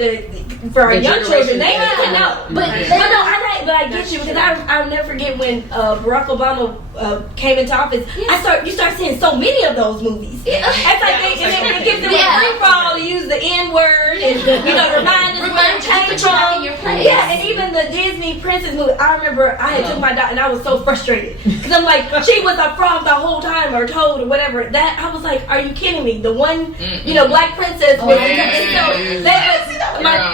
our young children. They need to know, but I get you, because I'll never forget when Barack Obama came into office. You start seeing so many of those movies. It's like they give them a free fall to use the N word and remind us where it came from. Yeah, and even the Disney princess movie. I remember I had took my daughter and I was so frustrated because I'm like, she was a frog the whole time, or toad, or whatever. That I was like, are you kidding me? The one black princess was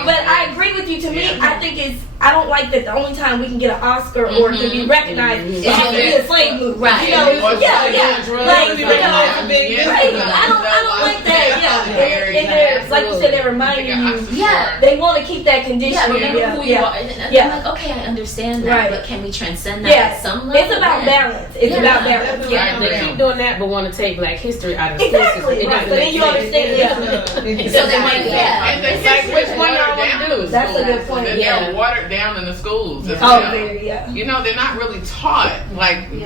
but I agree with you. To me, I think I don't like that the only time we can get an Oscar or can be recognized is to be a slave movie. Right. I don't like that. Yeah. And they're, like you said, they're reminding you. Yeah. They want to keep that condition. Yeah, remember who you are. And I'm like, okay, I understand that, but can we transcend that at some level? It's about balance. It's about balance. Yeah, they keep doing that, but want to take Black history out of the school system. Right. So then you understand. So they might, It's like, which one y'all want to do? That's a good point. They're watered down in the schools. They're not really taught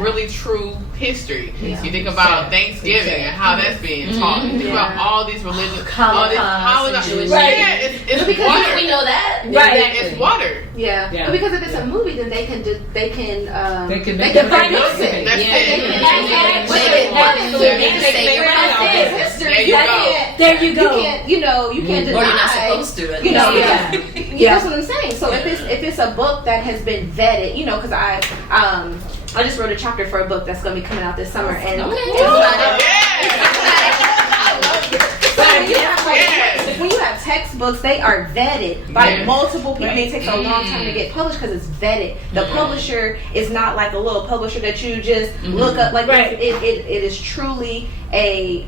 really true history. You think about Thanksgiving and how that's being taught. You think about all these religions, all these holidays. It's because watered. we know that, right? It's watered. Yeah. But because if it's a movie, then they can produce it. That's it. There you go. You can't deny. Or you're not supposed to. That's what I'm saying. So if it's a book that has been vetted, because I just wrote a chapter for a book that's going to be coming out this summer, and when you have textbooks, they are vetted by multiple people. It takes a long time to get published because it's vetted. The publisher is not like a little publisher that you just look up. Like it is truly a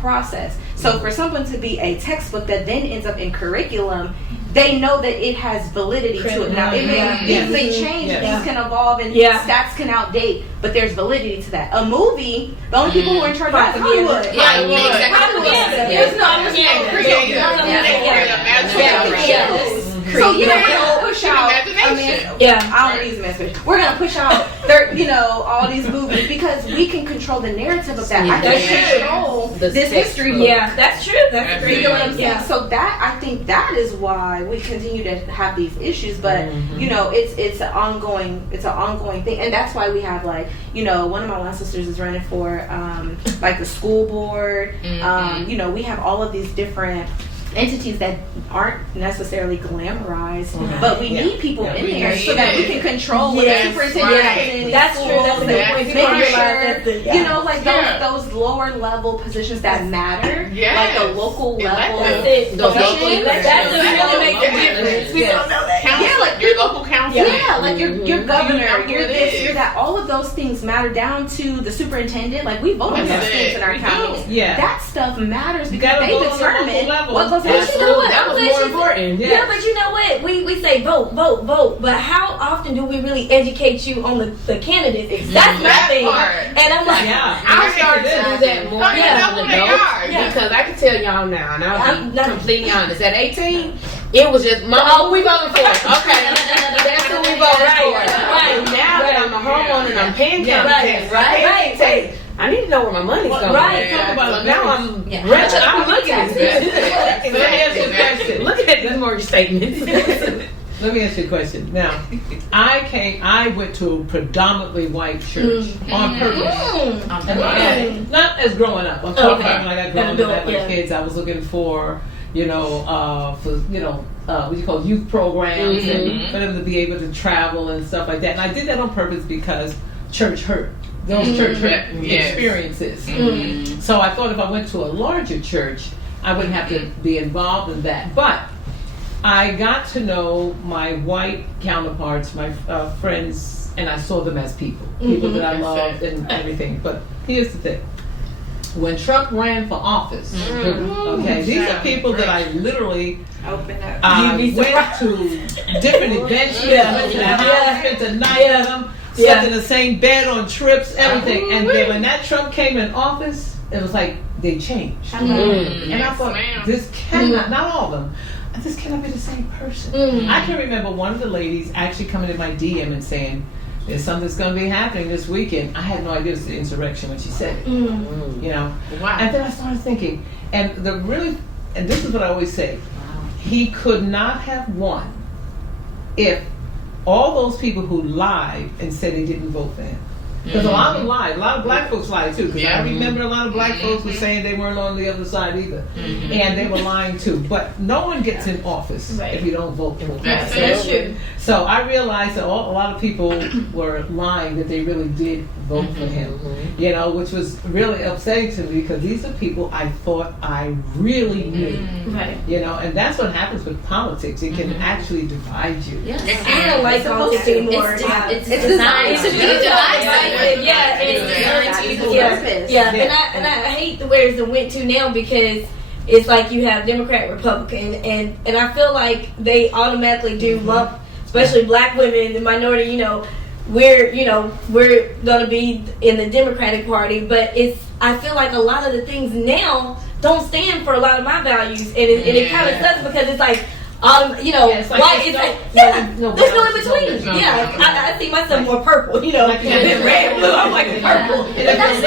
process. So for someone to be a textbook that then ends up in curriculum, they know that it has validity to it. Now, it may change, things can evolve, and stats can outdate, but there's validity to that. A movie, the only people who are in charge of that is Hollywood. So we're gonna push out. I don't use imagination. We're gonna push out, all these movies because we can control the narrative of that. I can control this history. Yeah, that's true. That's true. You know what I'm saying? So I think that is why we continue to have these issues. But it's an ongoing thing, and that's why we have one of my line sisters is running for the school board. We have all of these different entities that aren't necessarily glamorized, but we need people in there so that we can control what the superintendent happening. That's true. That's a good point. Those lower level positions that matter, like the local level. That really makes a difference. We don't know that. Your local council. Your governor, you're this, you're that. All of those things matter down to the superintendent. We vote on those things in our counties. That stuff matters because they determine what goes. But you know what? That was more important. Yeah, but you know what? We say vote. But how often do we really educate you on the candidates? That's my thing. And I'm like, I started to do that more as an adult because I can tell y'all now, and I'm completely honest. At 18, it was just, who we voting for? Okay, that's who we voting for. Right. Now that I'm a homeowner and I'm paying taxes, right? I need to know where my money's going. Right. So now I'm rich. I'm looking at this. Let me ask you a question. Look at this mortgage statement. Let me ask you a question. Now, I went to a predominantly white church on purpose. And not as growing up. I'm talking about when I got grown up and my kids. I was looking for, what you call youth programs and for them to be able to travel and stuff like that. And I did that on purpose because church hurt. Those church experiences. So I thought if I went to a larger church, I wouldn't have to be involved in that. But I got to know my white counterparts, my friends, and I saw them as people that I loved and everything. But here's the thing. When Trump ran for office, these are people that I literally went to different events, went to the house, spent the night with them, slept in the same bed on trips, everything. And then when that Trump came in office, it was like they changed. And I thought, this cannot, not all of them, this cannot be the same person. I can remember one of the ladies actually coming in my DM and saying, there's something that's going to be happening this weekend. I had no idea it was the insurrection when she said it. You know? Wow. And then I started thinking, and this is what I always say, he could not have won if all those people who lied and said they didn't vote for him. Because a lot of them lied. A lot of black folks lied too. Because I remember a lot of black folks were saying they weren't on the other side either. And they were lying too. But no one gets in office if you don't vote for them. That's true. So I realized that a lot of people were lying that they really did vote for him. You know, which was really upsetting to me because these are people I thought I really knew. Right. You know, and that's what happens with politics. It can actually divide you. Yes. I don't like politics anymore. It's designed to be divisive. Yeah, and I hate the where it went to now because it's like you have Democrat, Republican, and I feel like they automatically do lump, especially black women, the minority. You know, we're gonna be in the Democratic Party, but I feel like a lot of the things now don't stand for a lot of my values, and it kind of sucks because it's like. There's no in between. I see myself more purple, like red, blue. I'm like purple. It feels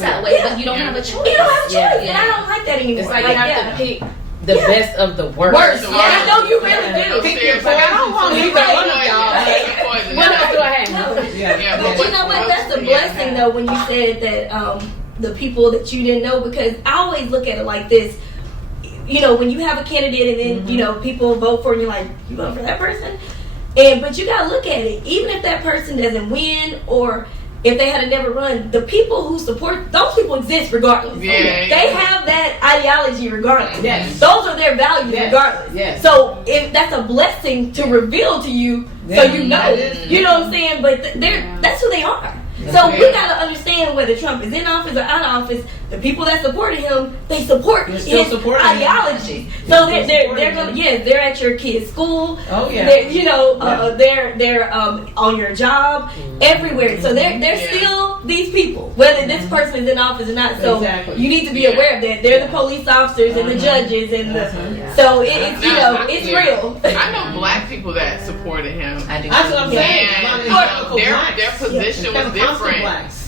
that way, but you don't have a choice. You don't have a choice, and I don't like that anymore. It's like you have to pick the best of the worst. And I know you really do. Pick your poison. I don't want either one of y'all. What else do I have? But you know what? That's a blessing, though, when you said that the people that you didn't know, because I always look at it like this. You know, when you have a candidate and then, people vote for it and you're like, you vote for that person? But you got to look at it. Even if that person doesn't win or if they had never run, the people who support, those people exist regardless. They have that ideology regardless. Yes. Those are their values regardless. Yes. So if that's a blessing to reveal to you so you know. You know what I'm saying? But that's who they are. So we gotta understand whether Trump is in office or out of office. The people that supported him, they support his ideology. So they're gonna they're at your kid's school. Oh yeah. They're on your job everywhere. So they're still these people, whether this person is in office or not. So you need to be aware of that. They're the police officers and the judges and so it's real. I know black people that supported him. I do. That's what I'm saying. And their position was different.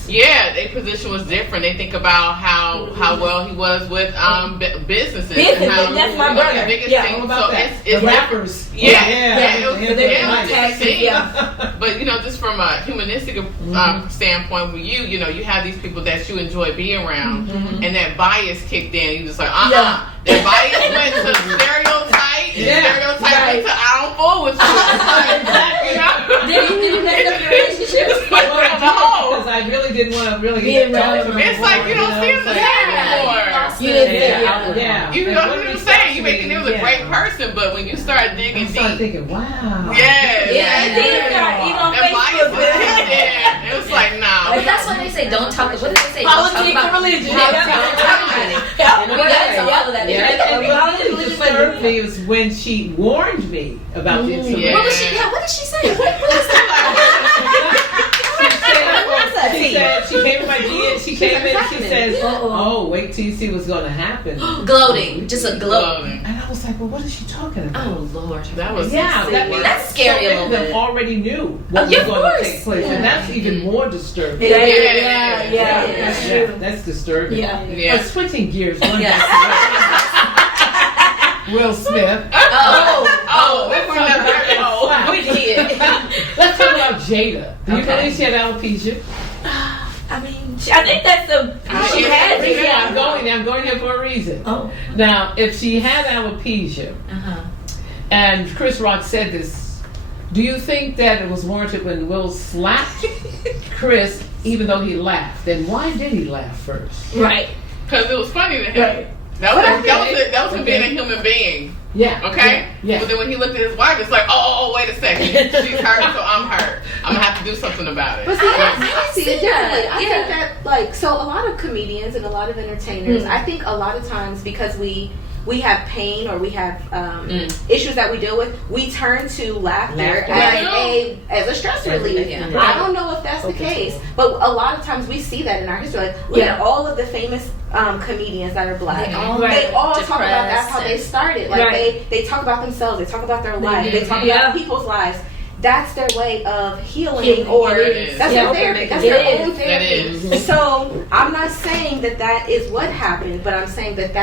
Yeah, their position was different. They think about how well he was with businesses. And how, that's my brother. Biggest thing. So it's rappers. But just from a humanistic standpoint, with you have these people that you enjoy being around, and that bias kicked in. You just like Their bias went to stereotype. Stereotype went to I don't fool with you. Did you mess up your relationships? Because I really didn't want to really get It's like you don't see him the same anymore. You didn't say You know what I'm saying? You making him a great person, but when you start digging deep, I started thinking, wow. That bias was kicked in. It was like, nah. But that's why they say don't talk. What do they say? Politics and religion. What disturbed me was when she warned me about the incident. What did she say? What is that? She came in my DM. She came in. She says, "Oh, wait till you see what's going to happen." Gloating, just a glow. And I was like, "Well, what is she talking about?" Oh Lord, that was that's scary a little bit. Already knew what was going to take place, and that's even more disturbing. That's true. That's disturbing. Yeah. But switching gears, Will Smith. Let's talk about Jada. Do you believe she had alopecia? I mean, I think that's she had it. Yeah, I'm going here for a reason. Oh. Now, if she had alopecia, and Chris Rock said this, do you think that it was warranted when Will slapped Chris, even though he laughed? Then why did he laugh first? Right. Because it was funny to him. Right. That was him being a human being. Yeah. Okay? Yeah. But then when he looked at his wife, it's like, oh, wait a second. She's hurt, so I'm hurt. I'm going to have to do something about it. But see, I see it differently. I think that, so a lot of comedians and a lot of entertainers, I think a lot of times because we have pain or we have issues that we deal with, we turn to laughter as a stress relief. I don't know if that's the case, but a lot of times we see that in our history. Like, look at all of the famous comedians that are black. They all talk about that's how they started. Like they talk about themselves, they talk about their life, they talk about people's lives. that's their way of healing, or that's their therapy. That's their own therapy. So I'm not saying that is what happened, but I'm saying that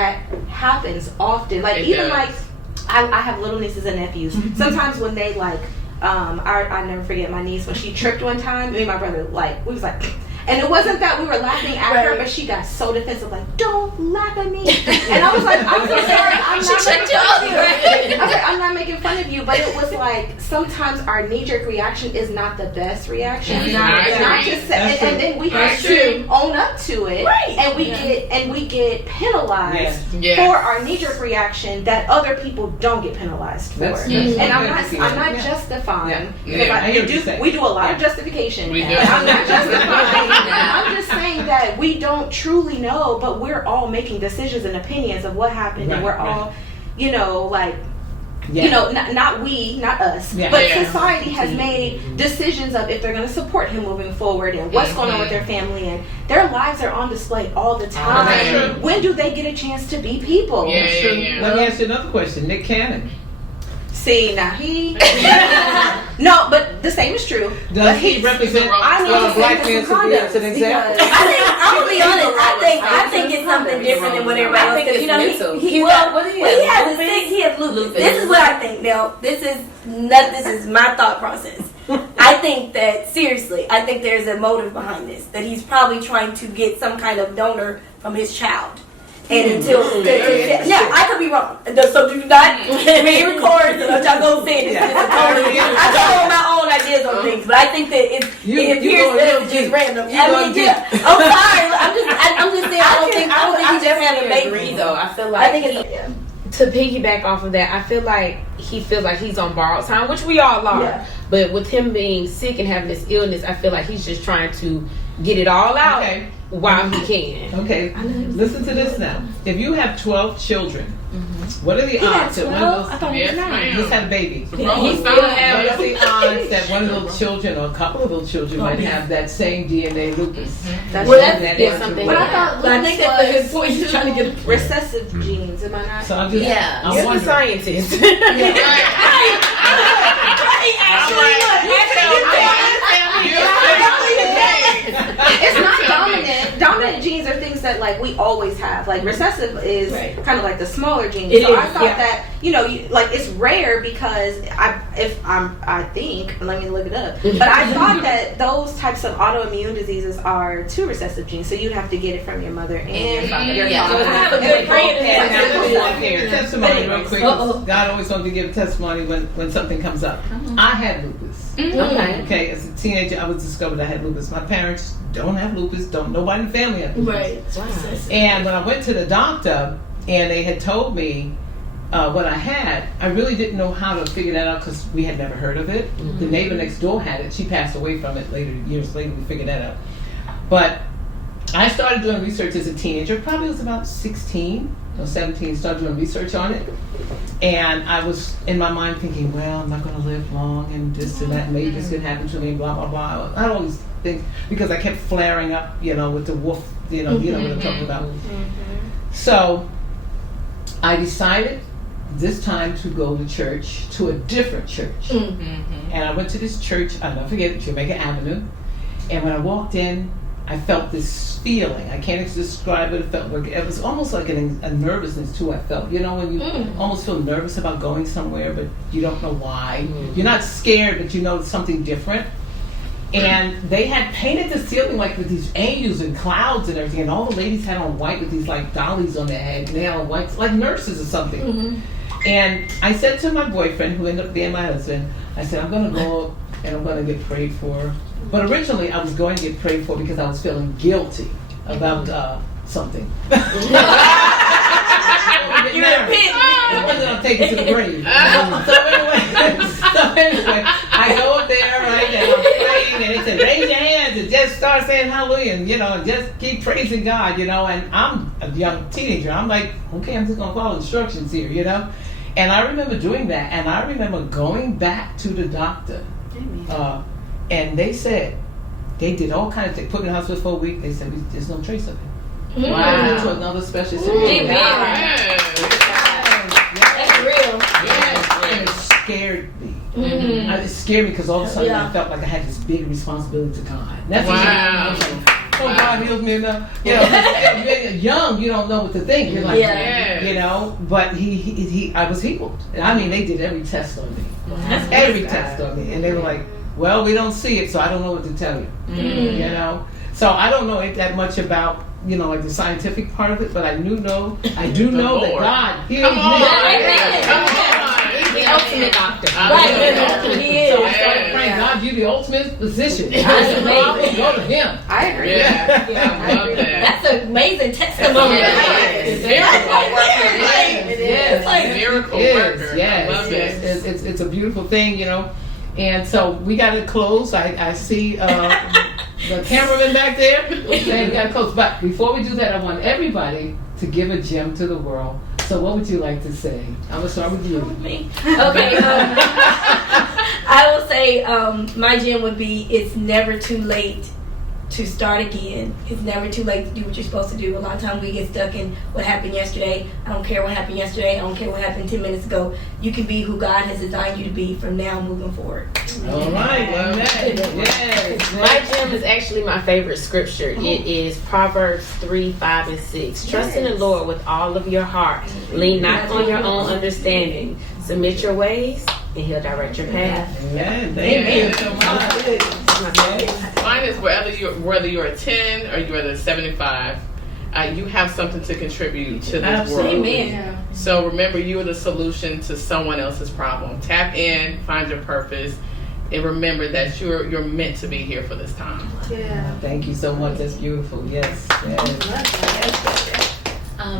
happens often. Like even like I have little nieces and nephews. Sometimes when they like, I never forget my niece when she tripped one time. Me and my brother we was like. And it wasn't that we were laughing at her, but she got so defensive, like, don't laugh at me. And I was like, I'm so sorry. I'm not making fun of you. But it was like, sometimes our knee-jerk reaction is not the best reaction. Not just, and then we have to own up to it. Right. And we get penalized for our knee-jerk reaction that other people don't get penalized for. And I'm not justifying. We do a lot of justification. I'm not justifying. I'm just saying that we don't truly know, but we're all making decisions and opinions of what happened, and we're all, not us, but society has made decisions of if they're going to support him moving forward and what's going on with their family, and their lives are on display all the time. When do they get a chance to be people? Let me ask you another question. Nick Cannon. See, now no, but the same is true. Does he represent black men to be as an example? I'll be honest. I think it's something different than what everybody else. Because he has lupus. This is what I think. Now, this is my thought process. I think that seriously, I think there's a motive behind this. That he's probably trying to get some kind of donor from his child. And until I could be wrong. So do not re-record. So don't y'all go say this. I throw my own ideas on things, but I think that it appears that it's just random. I'm sorry. I'm just saying. I don't think he just had a baby though. I feel like to piggyback off of that, I feel like he feels like he's on borrowed time, which we all are. Yeah. But with him being sick and having this illness, I feel like he's just trying to get it all out while he can. Okay, listen to this now. If you have 12 children, what are the odds that one of those? I thought he was 9. He just had a baby. What are the odds that one of those children or a couple of those children might have that same DNA lupus? That's something. But I think that his point is trying to get recessive genes. Am I not? So I'm just, you're the scientist. It's not dominant. Dominant genes are things that like we always have. Like recessive is kind of like the smaller genes. I thought that it's rare because I think let me look it up. But I thought that those types of autoimmune diseases are 2 recessive genes. So you'd have to get it from your mother and your father. I have a good friend. Testimony real quick. God always wants to give testimony when something comes up. I had lupus. Okay, as a teenager, I was discovered I had lupus. My parents don't have lupus. Nobody in the family have lupus. Right. And when I went to the doctor and they had told me what I had, I really didn't know how to figure that out because we had never heard of it. The neighbor next door had it. She passed away from it years later. We figured that out. But I started doing research as a teenager. Probably was about 16 or 17. Started doing research on it. And I was in my mind thinking, well, I'm not going to live long and this and that, and maybe this could happen to me, blah, blah, blah. I always think, because I kept flaring up, with the wolf, you know what I'm talking about. So I decided this time to go to church, to a different church. And I went to this church, I'll never forget it, Jamaica Avenue. And when I walked in, I felt this feeling. I can't describe it. It was almost like a nervousness too. I felt, when you almost feel nervous about going somewhere, but you don't know why. You're not scared, but it's something different. And they had painted the ceiling like with these angels and clouds and everything. And all the ladies had on white with these like dollies on their head. And they had on white, like nurses or something. And I said to my boyfriend, who ended up being my husband, I said, I'm going to go and I'm going to get prayed for. But originally, I was going to get prayed for because I was feeling guilty about something. You're in a pit. It wasn't I'm taken to the grave. So anyway, I go up there, right, and I'm praying, and they said, raise your hands and just start saying hallelujah, and just keep praising God, and I'm a young teenager. I'm like, okay, I'm just going to follow instructions here, And I remember doing that, and I remember going back to the doctor. And they said, they did all kinds of things. Put me in the hospital for a week. They said, there's no trace of it. Wow. I went to another specialist. That's real. Yes. And it scared me. It scared me because all of a sudden Yeah. I felt like I had this big responsibility to God. And that's Wow. what oh, God heals me enough. You know, when you're young, you don't know what to think. You're like, Yeah. you know, but I was healed. And I mean, they did every test on me. Every test on me. And they were like, well, we don't see it, so I don't know what to tell you. You know? So I don't know that much about, you know, like the scientific part of it, but I do know that Lord. God heals me. Come on. He's the ultimate doctor. Right. He is. So I started praying, God, you're the ultimate physician. I go to Him. I agree. Yeah. I love that. That's an amazing testimony. Miracle worker. Yes, I love yes. it. It's a beautiful thing, you know. And so we got to close. I see the cameraman back there. Okay, we got to close. But before we do that, I want everybody to give a gem to the world. So what would you like to say? I'm going to start with you. Me? Okay. I will say my gem would be, it's never too late to start again. It's never too late to do what you're supposed to do. A lot of times we get stuck in what happened yesterday. I don't care what happened yesterday. I don't care what happened 10 minutes ago. You can be who God has designed you to be from now moving forward. All right. Yes. My gem is actually my favorite scripture. It is Proverbs 3, 5, and 6. Trust in the Lord with all of your heart. Lean not on your own understanding. Submit your ways, and He'll direct your path. Amen. Thank you so much. Mine is whether you're a 10 or you're a 75, you have something to contribute to this world. Amen. So remember, you are the solution to someone else's problem. Tap in, find your purpose, and remember that you're meant to be here for this time. Yeah. Thank you so much. That's beautiful. Yes.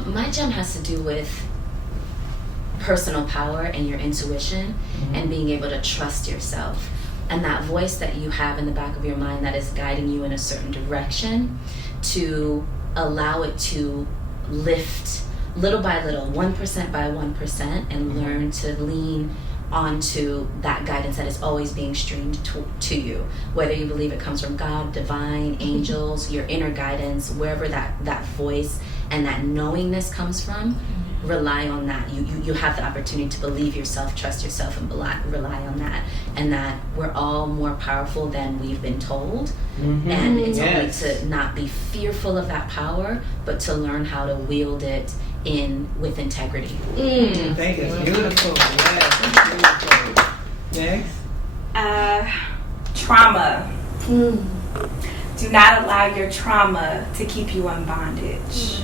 My gem has to do with personal power and your intuition and being able to trust yourself. And that voice that you have in the back of your mind that is guiding you in a certain direction, to allow it to lift little by little, 1% by 1%, and learn to lean onto that guidance that is always being streamed to you. Whether you believe it comes from God, divine, angels, your inner guidance, wherever that voice and that knowingness comes from, rely on that. You have the opportunity to believe yourself, trust yourself, and rely on that. And that we're all more powerful than we've been told. And it's only to not be fearful of that power, but to learn how to wield it with integrity. Thank you. Beautiful. Yes. Beautiful. Next. Trauma. Do not allow your trauma to keep you in bondage.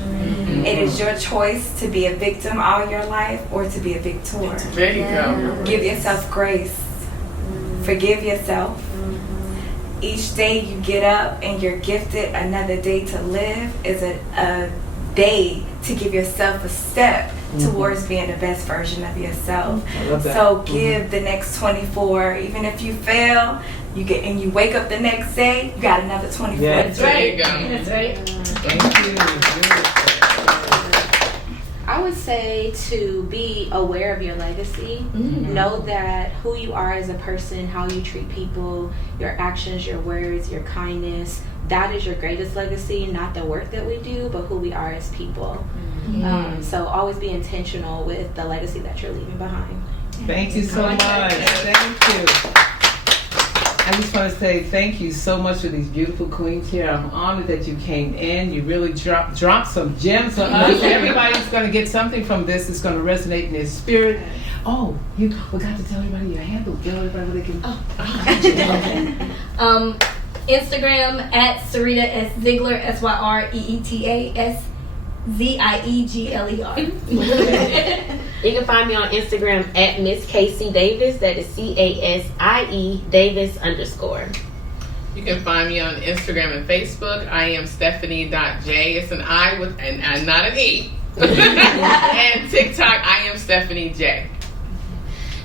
It is your choice to be a victim all your life or to be a victor. There you go. Give yourself grace. Forgive yourself. Each day you get up and you're gifted another day to live is a day to give yourself a step towards being the best version of yourself. I love that. So give the next 24, even if you fail, you wake up the next day, you got another 24. Yes. There you go. That's right. Thank you. Beautiful. I would say to be aware of your legacy. Know that who you are as a person, how you treat people, your actions, your words, your kindness, that is your greatest legacy, not the work that we do, but who we are as people. So always be intentional with the legacy that you're leaving behind. Thank you so much. Thank you. I just want to say thank you so much for these beautiful queens here. I'm honored that you came in. You really dropped some gems on us. Everybody's going to get something from this that's going to resonate in their spirit. Oh, you forgot to tell everybody your handle. Tell everybody where they can. Instagram at Sarita S. Ziegler, SYREETA SZIEGLER. You can find me on Instagram at Miss Casey Davis. That is CASIE Davis _. You can find me on Instagram and Facebook. I am Stephanie.J. It's an I with and not an E. And TikTok, I am Stephanie J.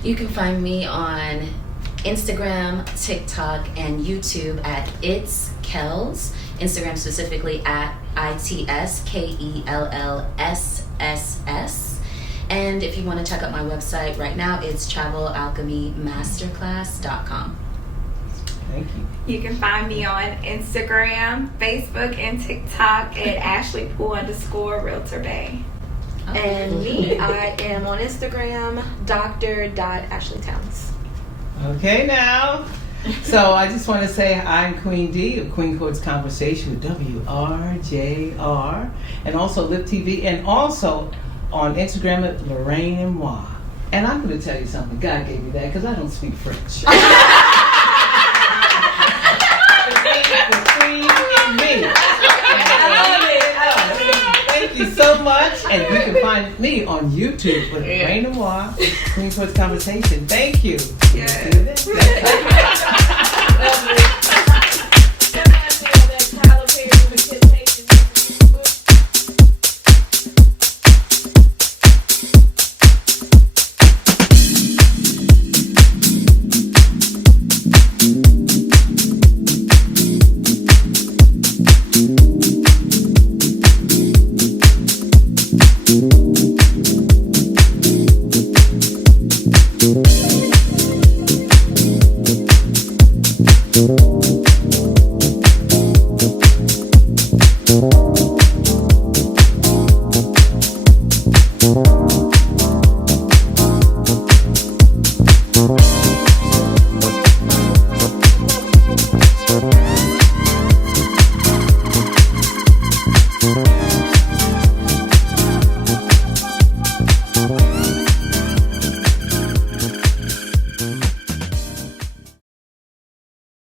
You can find me on Instagram, TikTok, and YouTube at It's Kells. Instagram specifically at ITSKELLSSS. And if you want to check out my website right now, it's travelalchemymasterclass.com. Thank you. You can find me on Instagram, Facebook, and TikTok at AshleyPool_RealtorBay. And me, I am on Instagram, Dr.Ashley Towns. Okay, now. So I just want to say I'm Queen D of Queen Court's Conversation with WRJR, and also Lip TV, and also on Instagram at Lorraine and Moi. And I'm going to tell you something. God gave me that because I don't speak French. The queen in me. Thank you so much. And you can find me on YouTube with Lorraine and Moi, Queen Court's Conversation. Thank you. Bye.